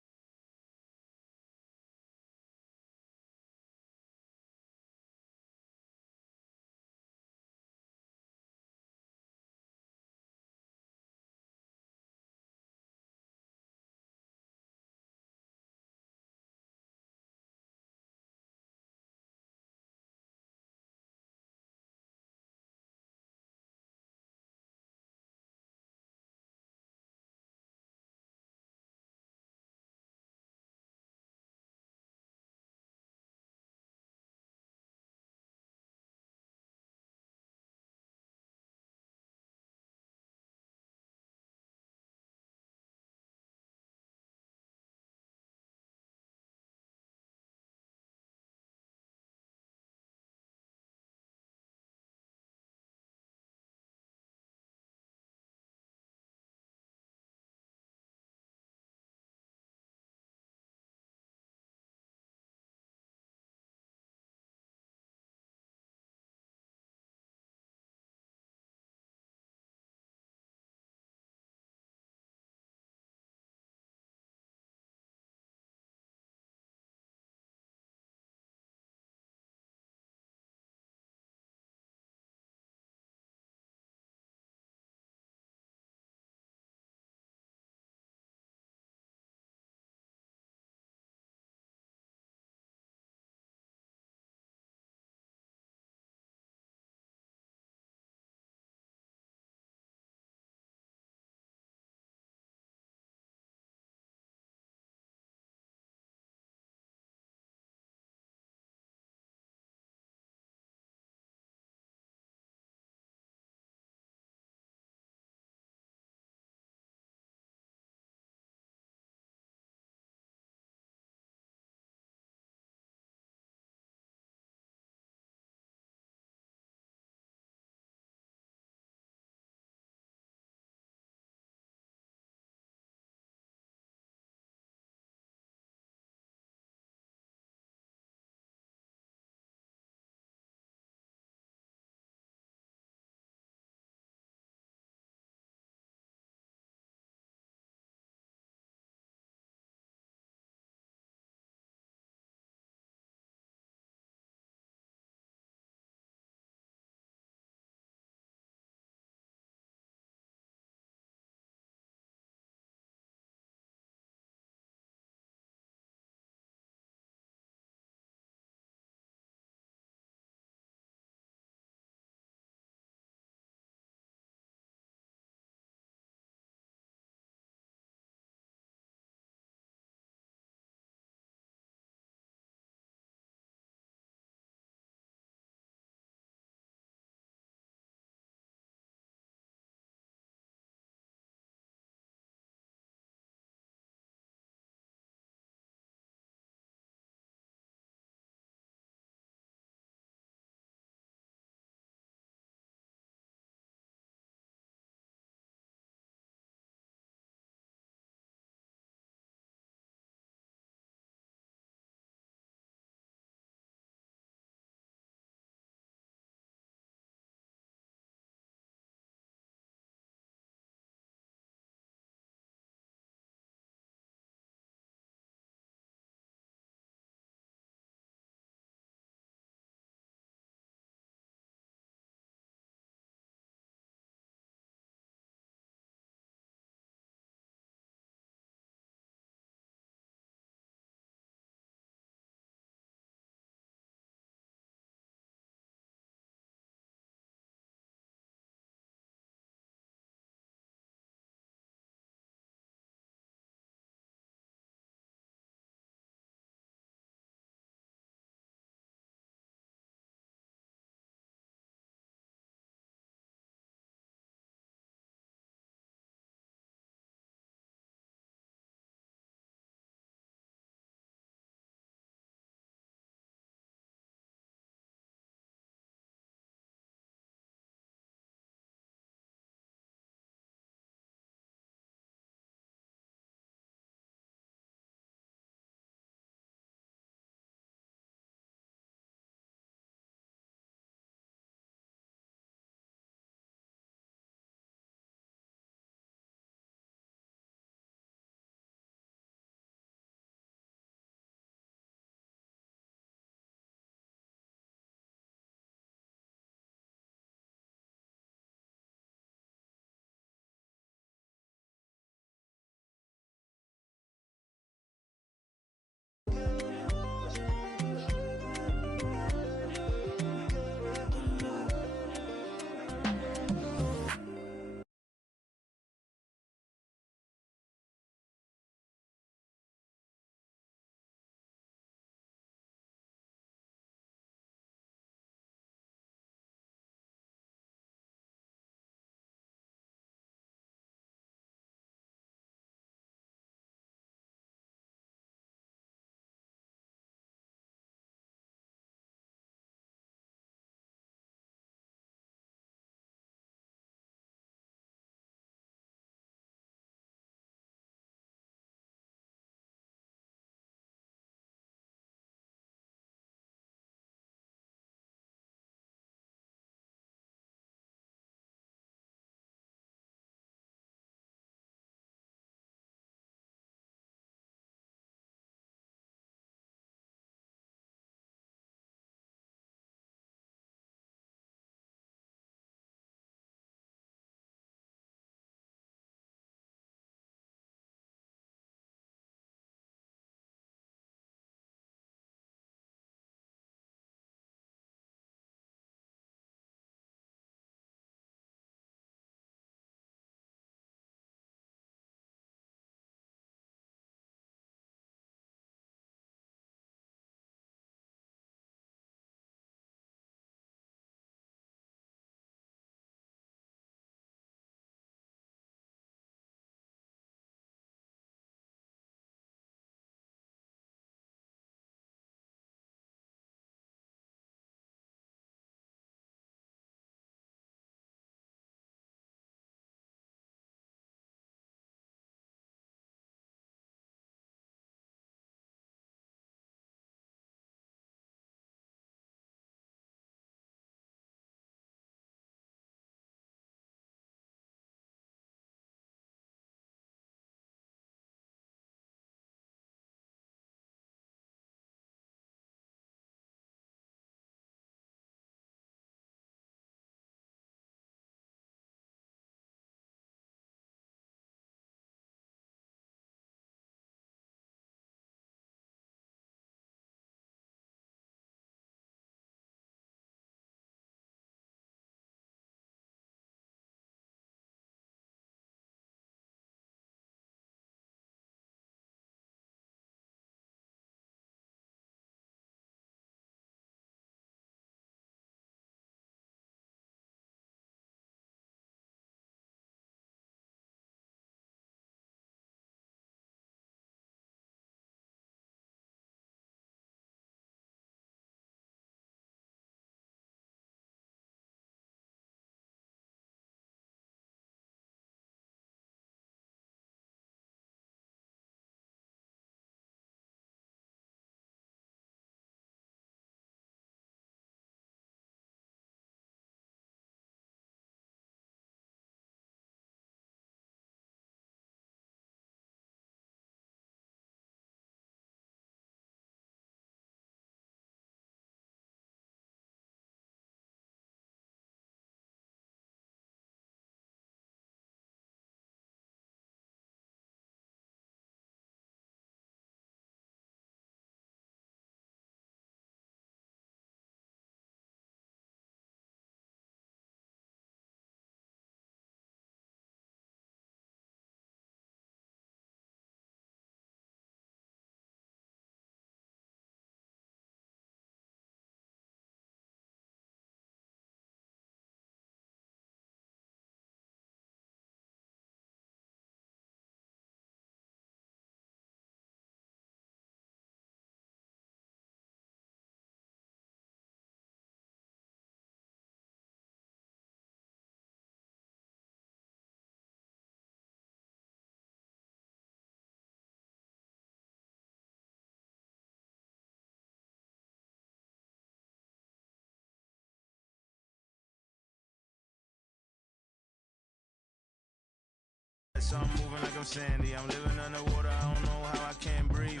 so I'm moving like I'm Sandy. I'm living underwater, I don't know how I can't breathe.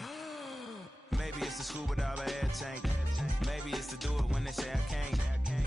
Maybe it's the scuba dive air tank. Maybe it's to do it when they say I can't.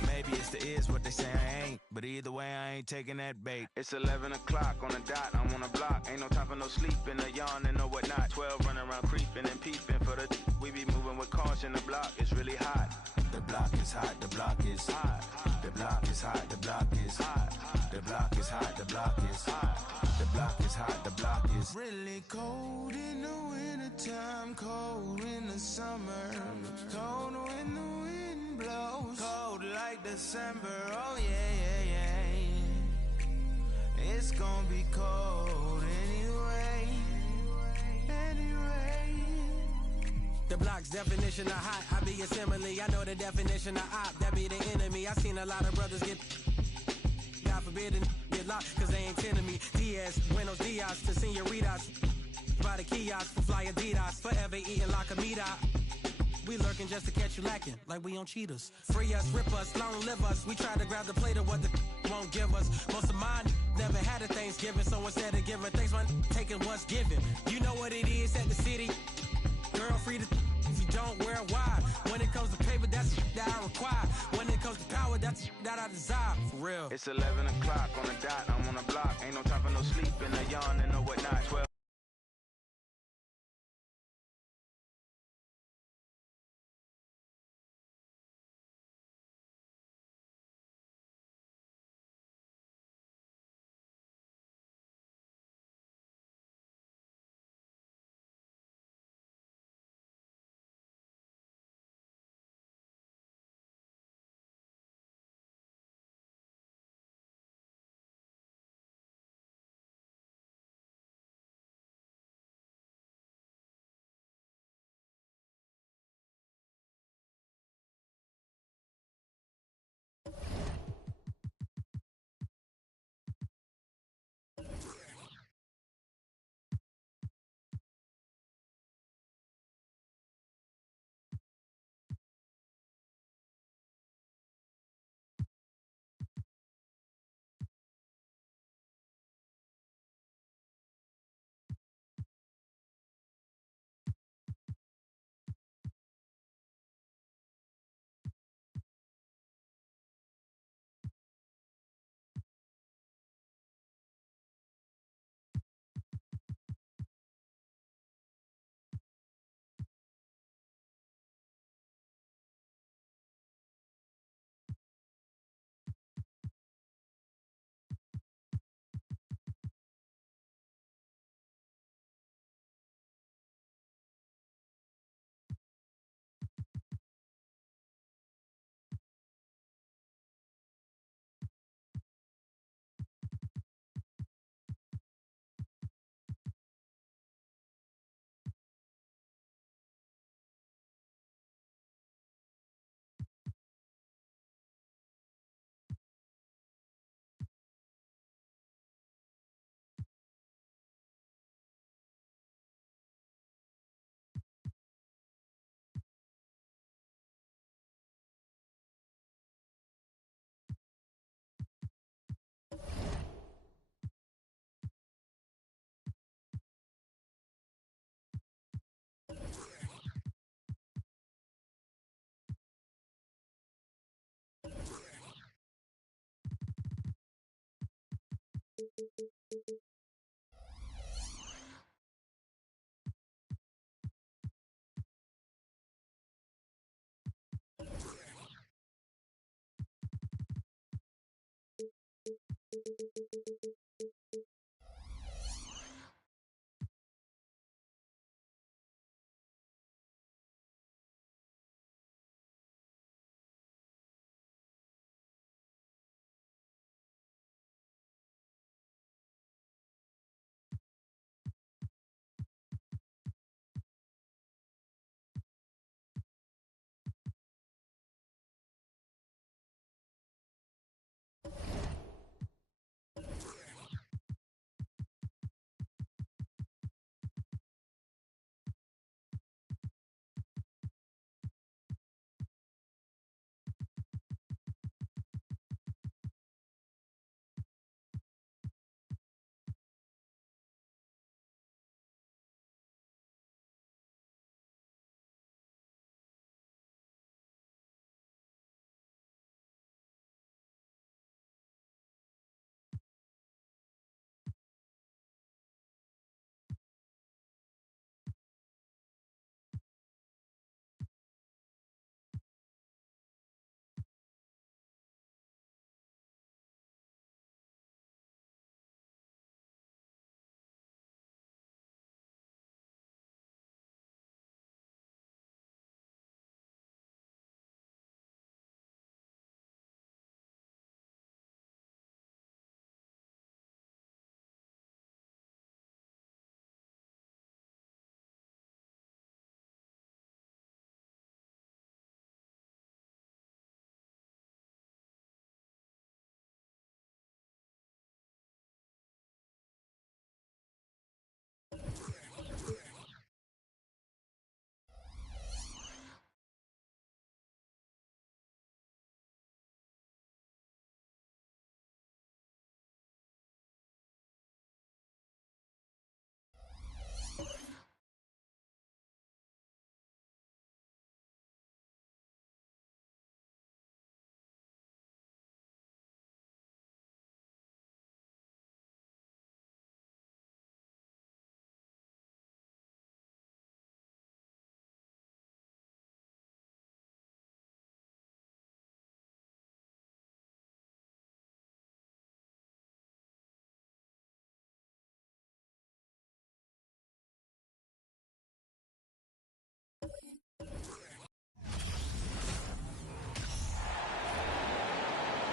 Maybe it's the is what they say I ain't. But either way, I ain't taking that bait. It's 11 o'clock on the dot, I'm on the block. Ain't no time for no sleeping, no yawning, no whatnot. 12 running around creeping and peeping for the we be moving with caution. The block is really hot. The block is hot, the block is hot. The block is hot, the block is hot. The block is hot, the block is hot. The block is hot, the block is really cold in the wintertime, cold in the summer, cold when the wind blows, cold like December, oh yeah, yeah, yeah. It's gonna be cold anyway, anyway. The block's definition of hot, I be a simile, I know the definition of op, that be the enemy. I seen a lot of brothers get, God forbid, and get locked, cause they ain't tending me. Diaz, buenos dias to senoritas, by the kiosk for fly Adidas, forever eating la comida. We lurking just to catch you lacking, like we on cheaters. Free us, rip us, long live us. We try to grab the plate of what the won't give us. Most of mine never had a Thanksgiving, so instead of giving thanks, man, taking what's given. You know what it is at the city. Girl, free to if you don't wear it wide. When it comes to paper, that's that I require. When it comes to power, that's that I desire. For real. It's 11 o'clock on the dot, I'm on the block. Ain't no time for no sleeping, no yawning, no whatnot. 12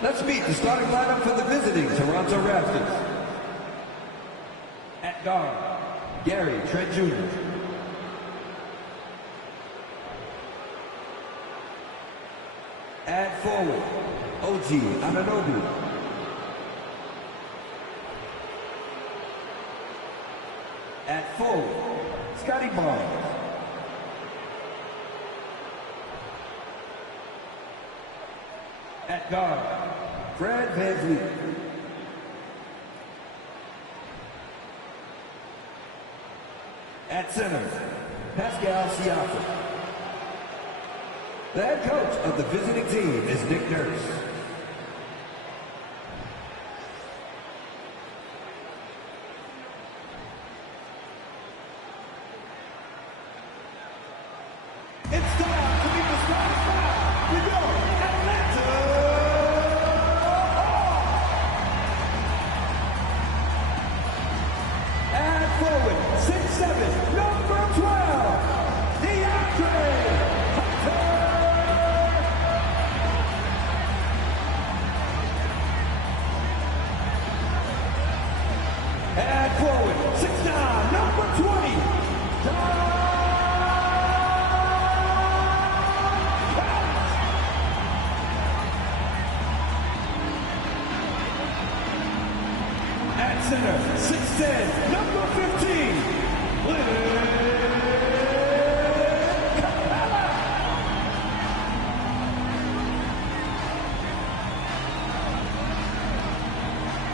Let's meet the starting lineup for the visiting Toronto Raptors. At guard, Gary Trent Jr. At forward, OG Anunoby. At forward, Scotty Barnes. At guard, Fred VanVleet. At center, Pascal Siakam. The head coach of the visiting team is Nick Nurse. It's time to meet the starting five. We go, Atlanta Hawks! And forward, 6'7", number 12, DeAndre Hunter! And forward, 6'9", number 20, at center, 6'10", number 15,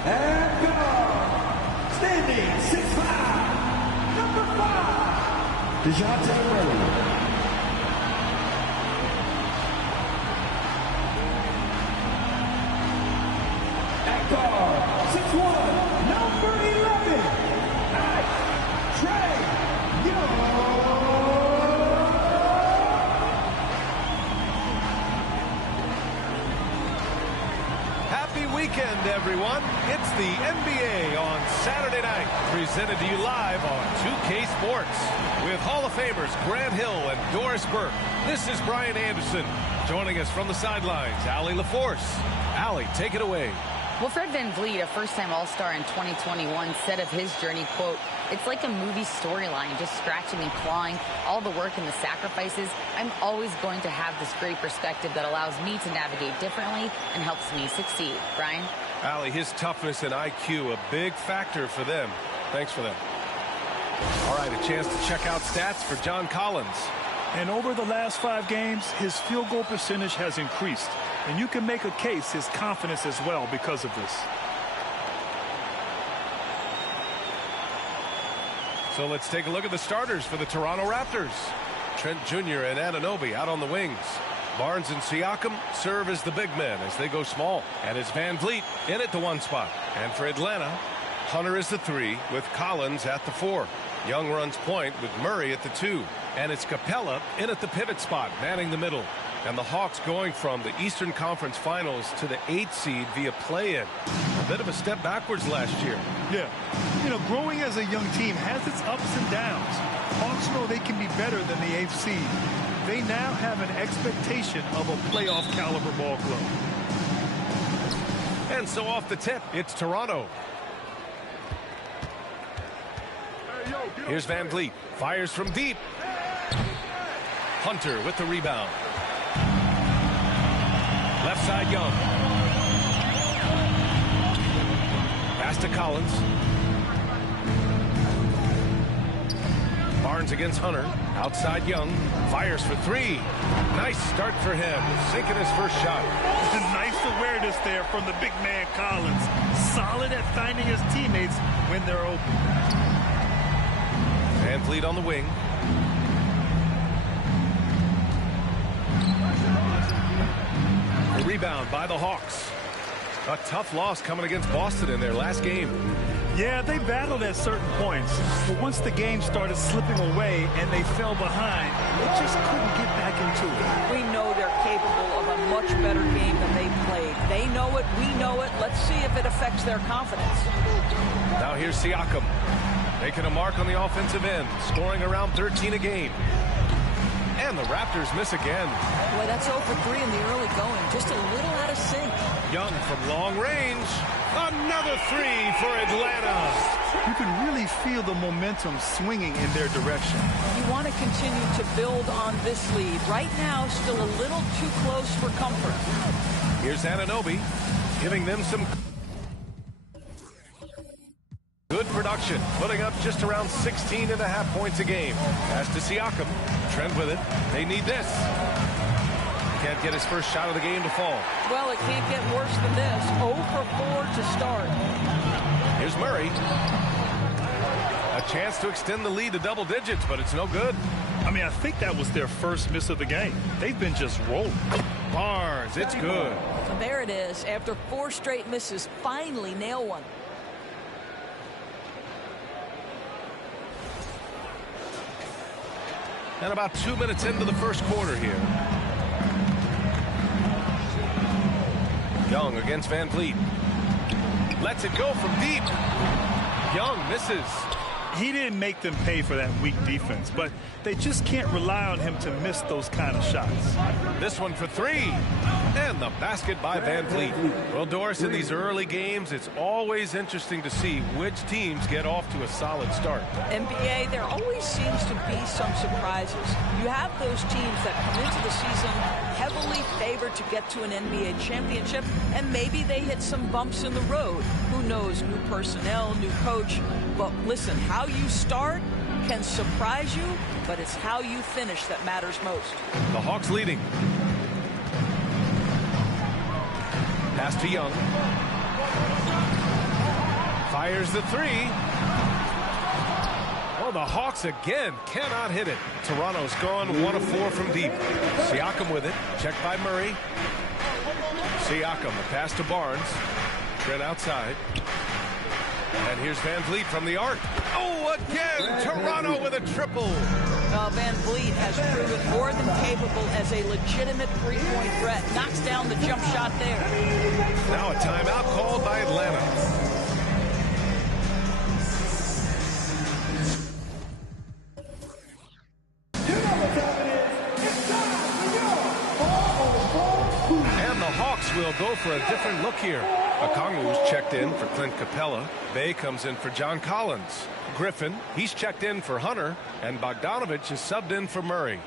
and guard, standing 6'5", number 5, DeJounte Murray. At guard, 6'1", number 11, Trey Young. Happy weekend, everyone. It's the NBA on Saturday night, presented to you live on 2K Sports. With Hall of Famers Grant Hill and Doris Burke, this is Brian Anderson. Joining us from the sidelines, Allie LaForce. Allie, take it away. Well, Fred VanVleet, a first-time All-Star in 2021, said of his journey, quote, "It's like a movie storyline, just scratching and clawing, all the work and the sacrifices. I'm always going to have this great perspective that allows me to navigate differently and helps me succeed." Brian? Allie, his toughness and IQ, a big factor for them. Thanks for that. All right, a chance to check out stats for John Collins. And over the last 5 games, his field goal percentage has increased. And you can make a case his confidence as well because of this. So let's take a look at the starters for the Toronto Raptors. Trent Jr. and Anunoby out on the wings. Barnes and Siakam serve as the big men as they go small. And it's VanVleet in at the 1 spot. And for Atlanta, Hunter is the 3 with Collins at the 4. Young runs point with Murray at the 2. And it's Capella in at the pivot spot, manning the middle. And the Hawks going from the Eastern Conference Finals to the 8th seed via play-in. A bit of a step backwards last year. Yeah. You know, growing as a young team has its ups and downs. Hawks know they can be better than the 8th seed. They now have an expectation of a playoff caliber ball club. And so off the tip, it's Toronto. Here's VanVleet. Fires from deep. Hunter with the rebound. Left side, Young. Pass to Collins. Barnes against Hunter. Outside, Young. Fires for 3. Nice start for him. Sinking his first shot. Nice awareness there from the big man Collins. Solid at finding his teammates when they're open. VanVleet on the wing. A rebound by the Hawks. A tough loss coming against Boston in their last game. Yeah, they battled at certain points, but once the game started slipping away and they fell behind, they just couldn't get back into it. We know they're capable of a much better game than they played. They know it, we know it. Let's see if it affects their confidence. Now here's Siakam, making a mark on the offensive end, scoring around 13 a game. And the Raptors miss again. Boy, that's 0 for 3 in the early going. Just a little out of sync. Young from long range. Another three for Atlanta. You can really feel the momentum swinging in their direction. You want to continue to build on this lead. Right now, still a little too close for comfort. Here's Anunoby giving them some good production, putting up just around 16.5 points a game. Pass to Siakam. Trent with it. They need this. Can't get his first shot of the game to fall. Well, it can't get worse than this. 0 for 4 to start. Here's Murray. A chance to extend the lead to double digits, but it's no good. I mean, I think that was their first miss of the game. They've been just rolling. Barnes, it's good. So there it is. After 4 straight misses, finally nail one. And about 2 minutes into the first quarter here. Young against Van Vliet. Lets it go from deep. Young misses. He didn't make them pay for that weak defense, but they just can't rely on him to miss those kind of shots. This one for 3. And the basket by Van Vliet. Well, Doris, in these early games, it's always interesting to see which teams get off to a solid start. NBA, there always seems to be some surprises. You have those teams that come into the season heavily favored to get to an NBA championship, and maybe they hit some bumps in the road. Who knows? New personnel, new coach. But listen, how you start can surprise you, but it's how you finish that matters most. The Hawks leading. Pass to Young. Fires the 3. Oh, the Hawks again cannot hit it. Toronto's gone 1 of 4 from deep. Siakam with it. Checked by Murray. Siakam, the pass to Barnes. Trent outside. And here's Van Vliet from the arc. Oh, again, Toronto with a triple. Van Vliet has proven more than capable as a legitimate three-point threat. Knocks down the jump shot there. Now a timeout called by Atlanta. And the Hawks will go for a different look here. Okongwu's checked in for Clint Capella. Bay comes in for John Collins. Griffin, he's checked in for Hunter. And Bogdanovich is subbed in for Murray.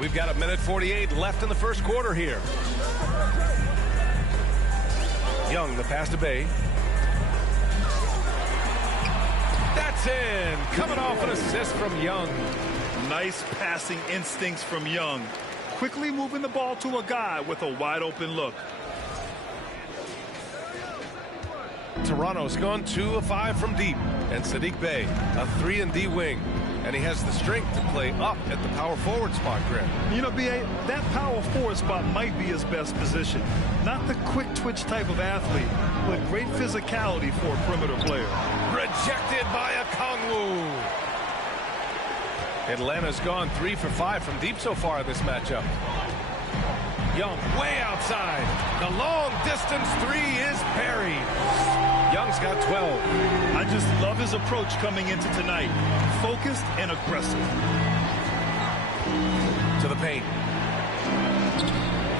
We've got 1:48 left in the first quarter here. Young, the pass to Bay. That's in. Coming off an assist from Young. Nice passing instincts from Young. Quickly moving the ball to a guy with a wide open look. Toronto's gone 2 of 5 from deep. And Sadiq Bey, a 3-and-D wing. And he has the strength to play up at the power forward spot, Greg. You know, B.A., that power forward spot might be his best position. Not the quick twitch type of athlete, but great physicality for a perimeter player. Rejected by Okongwu. Atlanta's gone 3 for 5 from deep so far in this matchup. Young way outside. The long distance 3 is buried. Young's got 12. I just love his approach coming into tonight. Focused and aggressive. To the paint.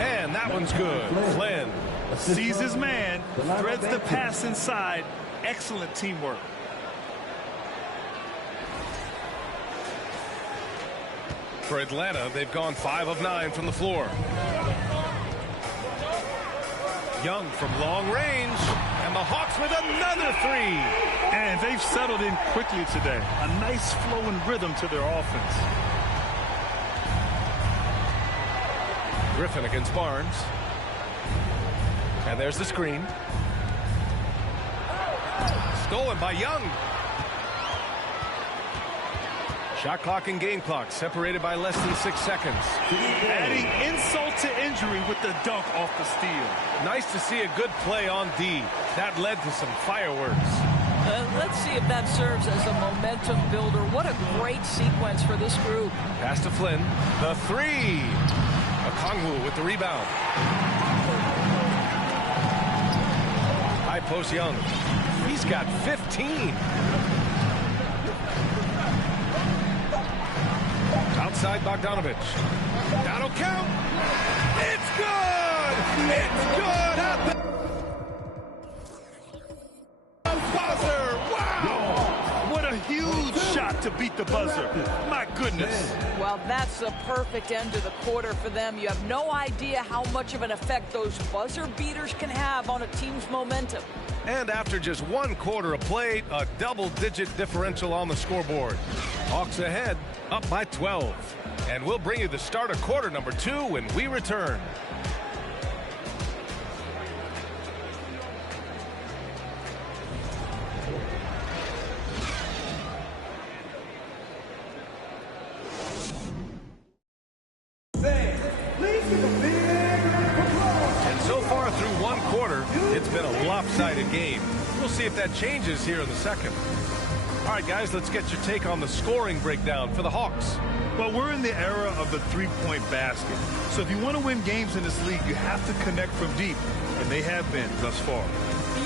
And that one's good. Flynn sees his man, threads the pass inside. Excellent teamwork. For Atlanta, they've gone 5 of 9 from the floor. Young from long range, and the Hawks with another 3. And they've settled in quickly today. A nice flowing rhythm to their offense. Griffin against Barnes. And there's the screen. Stolen by Young. Shot clock and game clock separated by less than 6 seconds. Adding insult to injury with the dunk off the steal. Nice to see a good play on D. That led to some fireworks. Let's see if that serves as a momentum builder. What a great sequence for this group. Pass to Flynn. The 3. Okongwu with the rebound. High post Young. He's got 15. Outside Bogdanovich. That'll count. It's good! It's good at the buzzer! Wow! What a huge shot to beat the buzzer. My goodness. Well, that's a perfect end to the quarter for them. You have no idea how much of an effect those buzzer beaters can have on a team's momentum. And after just 1 quarter of play, a double-digit differential on the scoreboard. Hawks ahead, up by 12. And we'll bring you the start of quarter number 2 when we return. And so far through 1 quarter, it's been a lopsided game. We'll see if that changes here in the second. All right, guys, let's get your take on the scoring breakdown for the Hawks. Well, we're in the era of the three-point basket. So if you want to win games in this league, you have to connect from deep, and they have been thus far.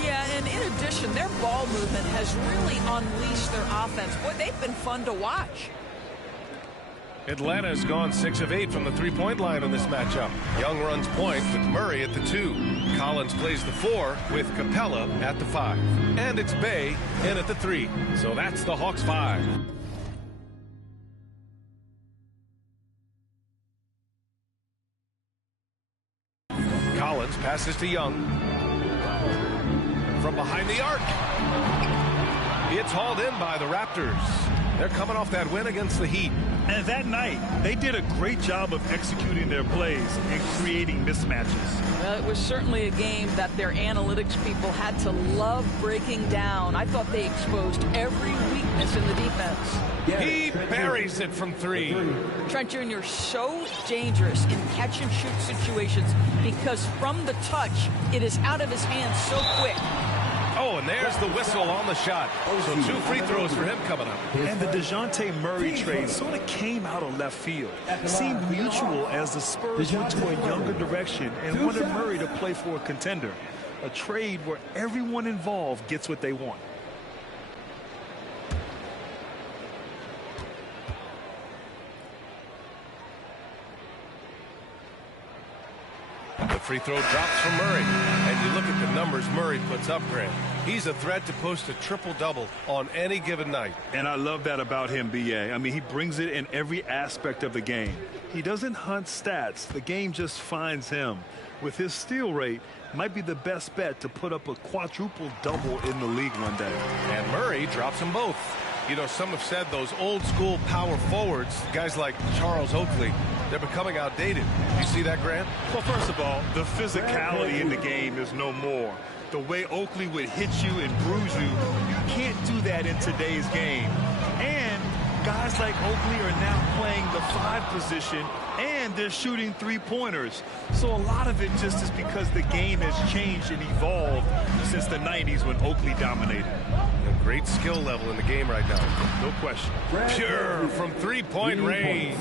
Yeah, and in addition, their ball movement has really unleashed their offense. Boy, they've been fun to watch. Atlanta has gone 6 of 8 from the three-point line in this matchup. Young runs point with Murray at the 2. Collins plays the 4 with Capella at the 5. And it's Bay in at the 3. So that's the Hawks 5. Collins passes to Young. From behind the arc. It's hauled in by the Raptors. They're coming off that win against the Heat. And that night, they did a great job of executing their plays and creating mismatches. Well, it was certainly a game that their analytics people had to love breaking down. I thought they exposed every weakness in the defense. He buries it from 3. Trent Jr. so dangerous in catch-and-shoot situations because from the touch, it is out of his hands so quick. Oh, and there's the whistle on the shot. So 2 free throws for him coming up. And the DeJounte Murray trade sort of came out of left field. Seemed mutual as the Spurs went to a younger direction and wanted Murray to play for a contender. A trade where everyone involved gets what they want. The free throw drops from Murray. And you look at the numbers Murray puts up, Grant. He's a threat to post a triple-double on any given night. And I love that about him, B.A. I mean, he brings it in every aspect of the game. He doesn't hunt stats. The game just finds him. With his steal rate, might be the best bet to put up a quadruple-double in the league one day. And Murray drops them both. You know, some have said those old-school power forwards, guys like Charles Oakley, they're becoming outdated. You see that, Grant? Well, first of all, the physicality in the game is no more. The way Oakley would hit you and bruise you, you can't do that in today's game. And guys like Oakley are now playing the 5 position, and they're shooting 3-pointers. So a lot of it just is because the game has changed and evolved since the 90s when Oakley dominated. A great skill level in the game right now. No question. Pure from 3-point range.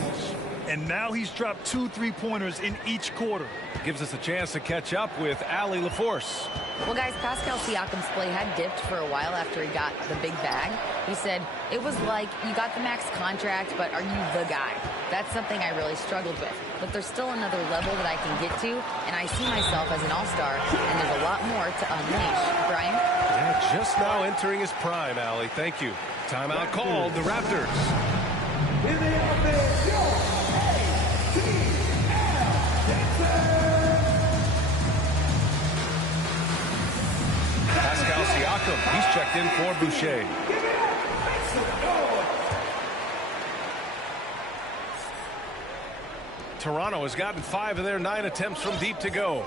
And now he's dropped 2 3-pointers in each quarter. Gives us a chance to catch up with Allie LaForce. Well, guys, Pascal Siakam's play had dipped for a while after he got the big bag. He said, it was like, you got the max contract, but are you the guy? That's something I really struggled with. But there's still another level that I can get to, and I see myself as an all-star, and there's a lot more to unleash. Brian? Yeah, just now entering his prime, Allie. Thank you. Timeout called, the Raptors. In the offense, Pascal Siakam, he's checked in for Boucher. Toronto has gotten 5 of their 9 attempts from deep to go.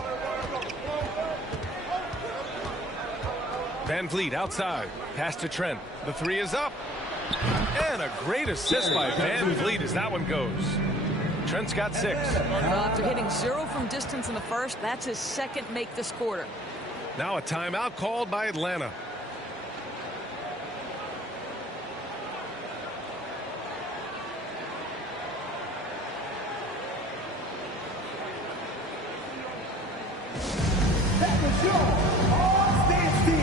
Van Vliet outside. Pass to Trent. The 3 is up. And a great assist by Van Vliet as that one goes. Trent's got 6. After hitting 0 from distance in the first, that's his second make this quarter. Now a timeout called by Atlanta. that was your all-star team.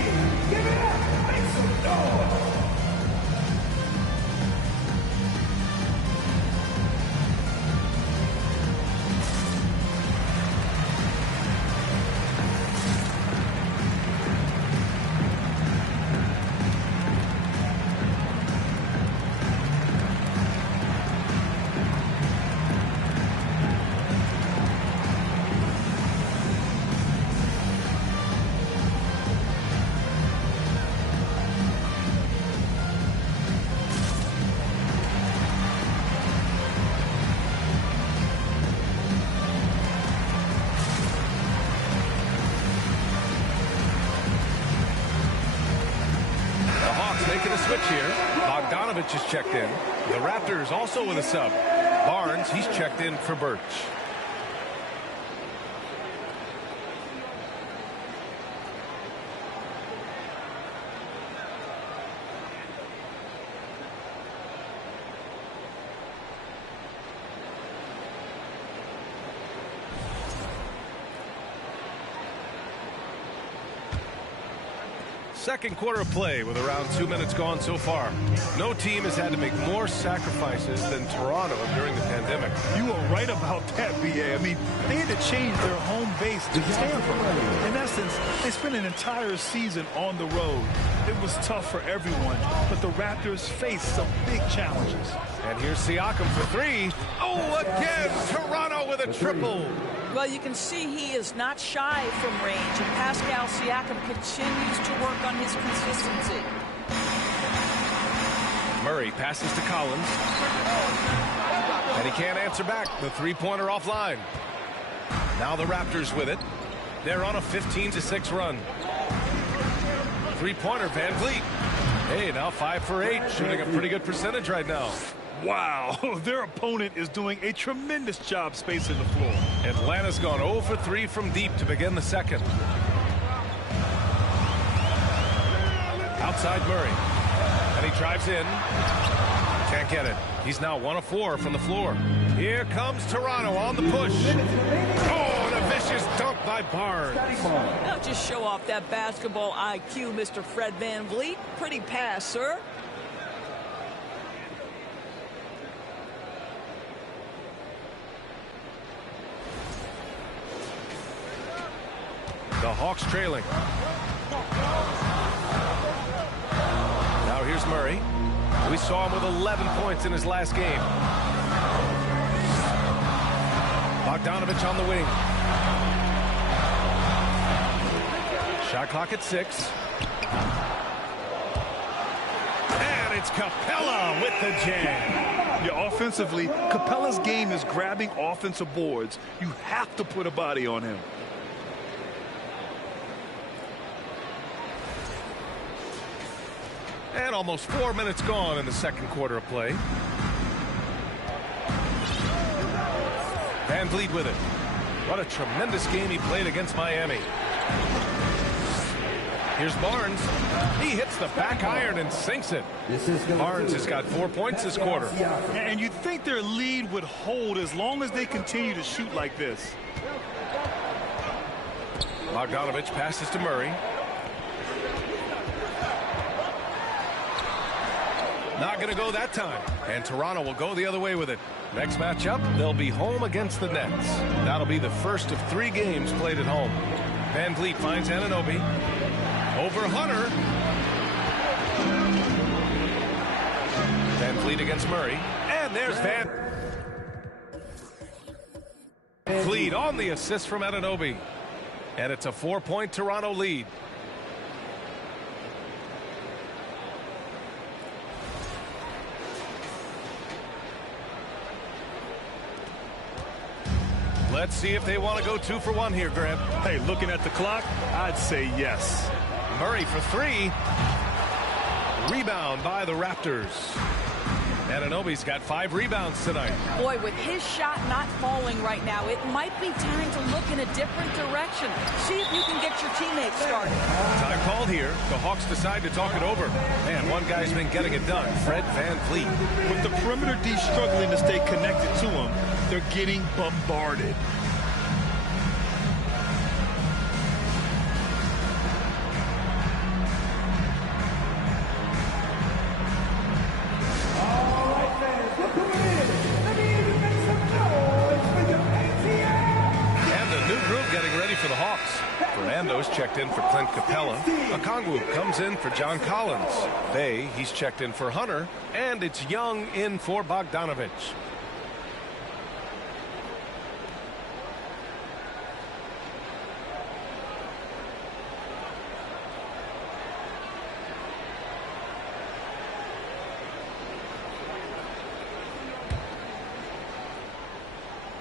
Making a switch here. Bogdanovich is checked in. The Raptors also with a sub. Barnes, he's checked in for Birch. Second quarter of play with around 2 minutes gone so far. No team has had to make more sacrifices than Toronto during the pandemic. You are right about that, BA. I mean, they had to change their home base to Tampa. In essence, they spent an entire season on the road. It was tough for everyone, but the Raptors faced some big challenges. And here's Siakam for three. Oh, again, Toronto with a triple. Well, you can see he is not shy from range, and Pascal Siakam continues to work on his consistency. Murray passes to Collins. And he can't answer back. The three-pointer offline. Now the Raptors with it. They're on a 15-6 run. Three-pointer, Van Vliet. Hey, now 5 for 8, shooting a pretty good percentage right now. Wow, their opponent is doing a tremendous job spacing the floor. Atlanta's gone 0 for 3 from deep to begin the second. Outside Murray. And he drives in. Can't get it. He's now 1 of 4 from the floor. Here comes Toronto on the push. Oh, and a vicious dunk by Barnes. Now just show off that basketball IQ, Mr. Fred Van Vliet. Pretty pass, sir. The Hawks trailing. Now here's Murray. We saw him with 11 points in his last game. Bogdanovich on the wing. Shot clock at 6. And it's Capella with the jam. Yeah, offensively, Capella's game is grabbing offensive boards. You have to put a body on him. And almost 4 minutes gone in the second quarter of play. Van Vliet with it. What a tremendous game he played against Miami. Here's Barnes. He hits the back iron and sinks it. Barnes has got 4 points this quarter. And you'd think their lead would hold as long as they continue to shoot like this. Bogdanovich passes to Murray. Not going to go that time. And Toronto will go the other way with it. Next matchup, they'll be home against the Nets. That'll be the first of 3 games played at home. Van Vliet finds Anunoby. Over Hunter. Van Vliet against Murray. And there's Van Vliet on the assist from Anunoby. And it's a 4-point Toronto lead. Let's see if they want to go 2 for 1 here, Grant. Hey, looking at the clock, I'd say yes. Murray for 3. Rebound by the Raptors. Anunoby's got 5 rebounds tonight. Boy, with his shot not falling right now, it might be time to look in a different direction. See if you can get your teammates started. Time called here. The Hawks decide to talk it over. Man, one guy's been getting it done. Fred Van Vliet. With the perimeter D struggling to stay connected to him, they're getting bombarded. getting ready for the Hawks. Fernando's checked in for Clint Capella. Okongwu comes in for John Collins. He's checked in for Hunter. And it's Young in for Bogdanovich.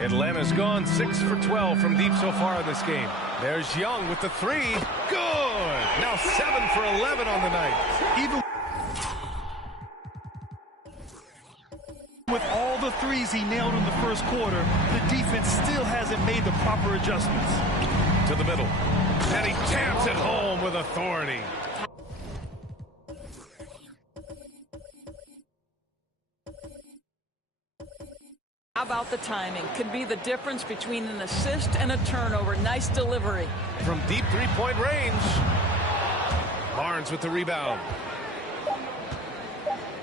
Atlanta's gone 6 for 12 from deep so far in this game. There's Young with the three. Good. Now 7 for 11 on the night. Even with all the threes he nailed in the first quarter, the defense still hasn't made the proper adjustments. To the middle. And he jams it home with authority. How about the timing? Could be the difference between an assist and a turnover. Nice delivery. From deep three-point range. Barnes with the rebound.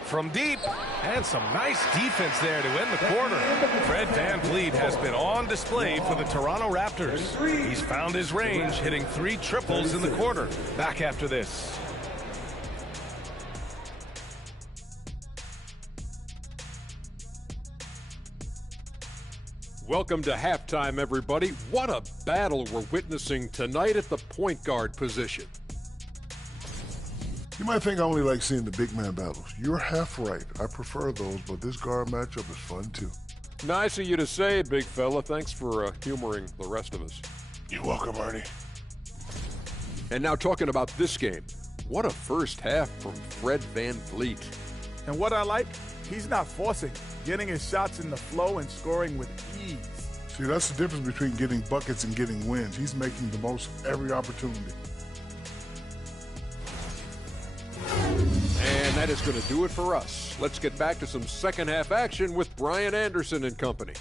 From deep. And some nice defense there to end the quarter. Fred VanVleet has been on display for the Toronto Raptors. He's found his range, hitting 3 triples in the quarter. Back after this. Welcome to halftime, everybody. What a battle we're witnessing tonight at the point guard position. You might think I only like seeing the big man battles. You're half right. I prefer those, but this guard matchup is fun too. Nice of you to say, big fella. Thanks for humoring the rest of us. You're welcome, Ernie. And now talking about this game. What a first half from Fred VanVleet. And what I like, he's not forcing, getting his shots in the flow and scoring with ease. See, that's the difference between getting buckets and getting wins. He's making the most of every opportunity. And that is going to do it for us. Let's get back to some second half action with Brian Anderson and company.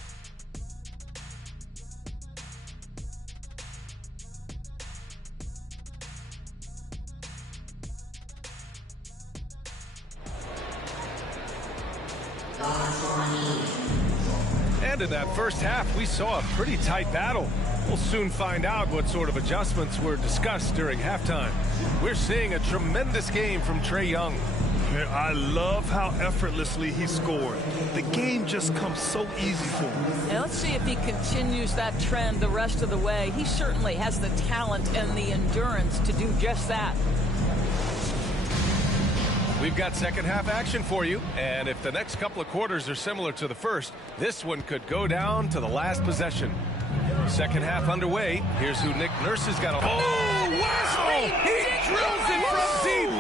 And in that first half, we saw a pretty tight battle. We'll soon find out what sort of adjustments were discussed during halftime. We're seeing a tremendous game from Trae Young. I love how effortlessly he scored. The game just comes so easy for him. And let's see if he continues that trend the rest of the way. He certainly has the talent and the endurance to do just that. We've got second half action for you, and if the next couple of quarters are similar to the first, this one could go down to the last possession. Second half underway. Here's who Nick Nurse has got. Oh, wow! He drills it from deep.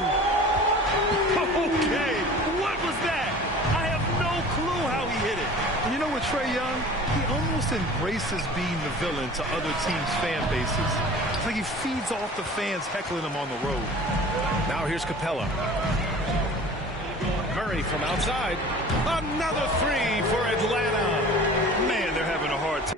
Okay, what was that? I have no clue how he hit it. And you know what, Trae Young? He almost embraces being the villain to other teams' fan bases. It's like he feeds off the fans heckling him on the road. Now here's Capella. Murray from outside. Another three for Atlanta. Man, they're having a hard time.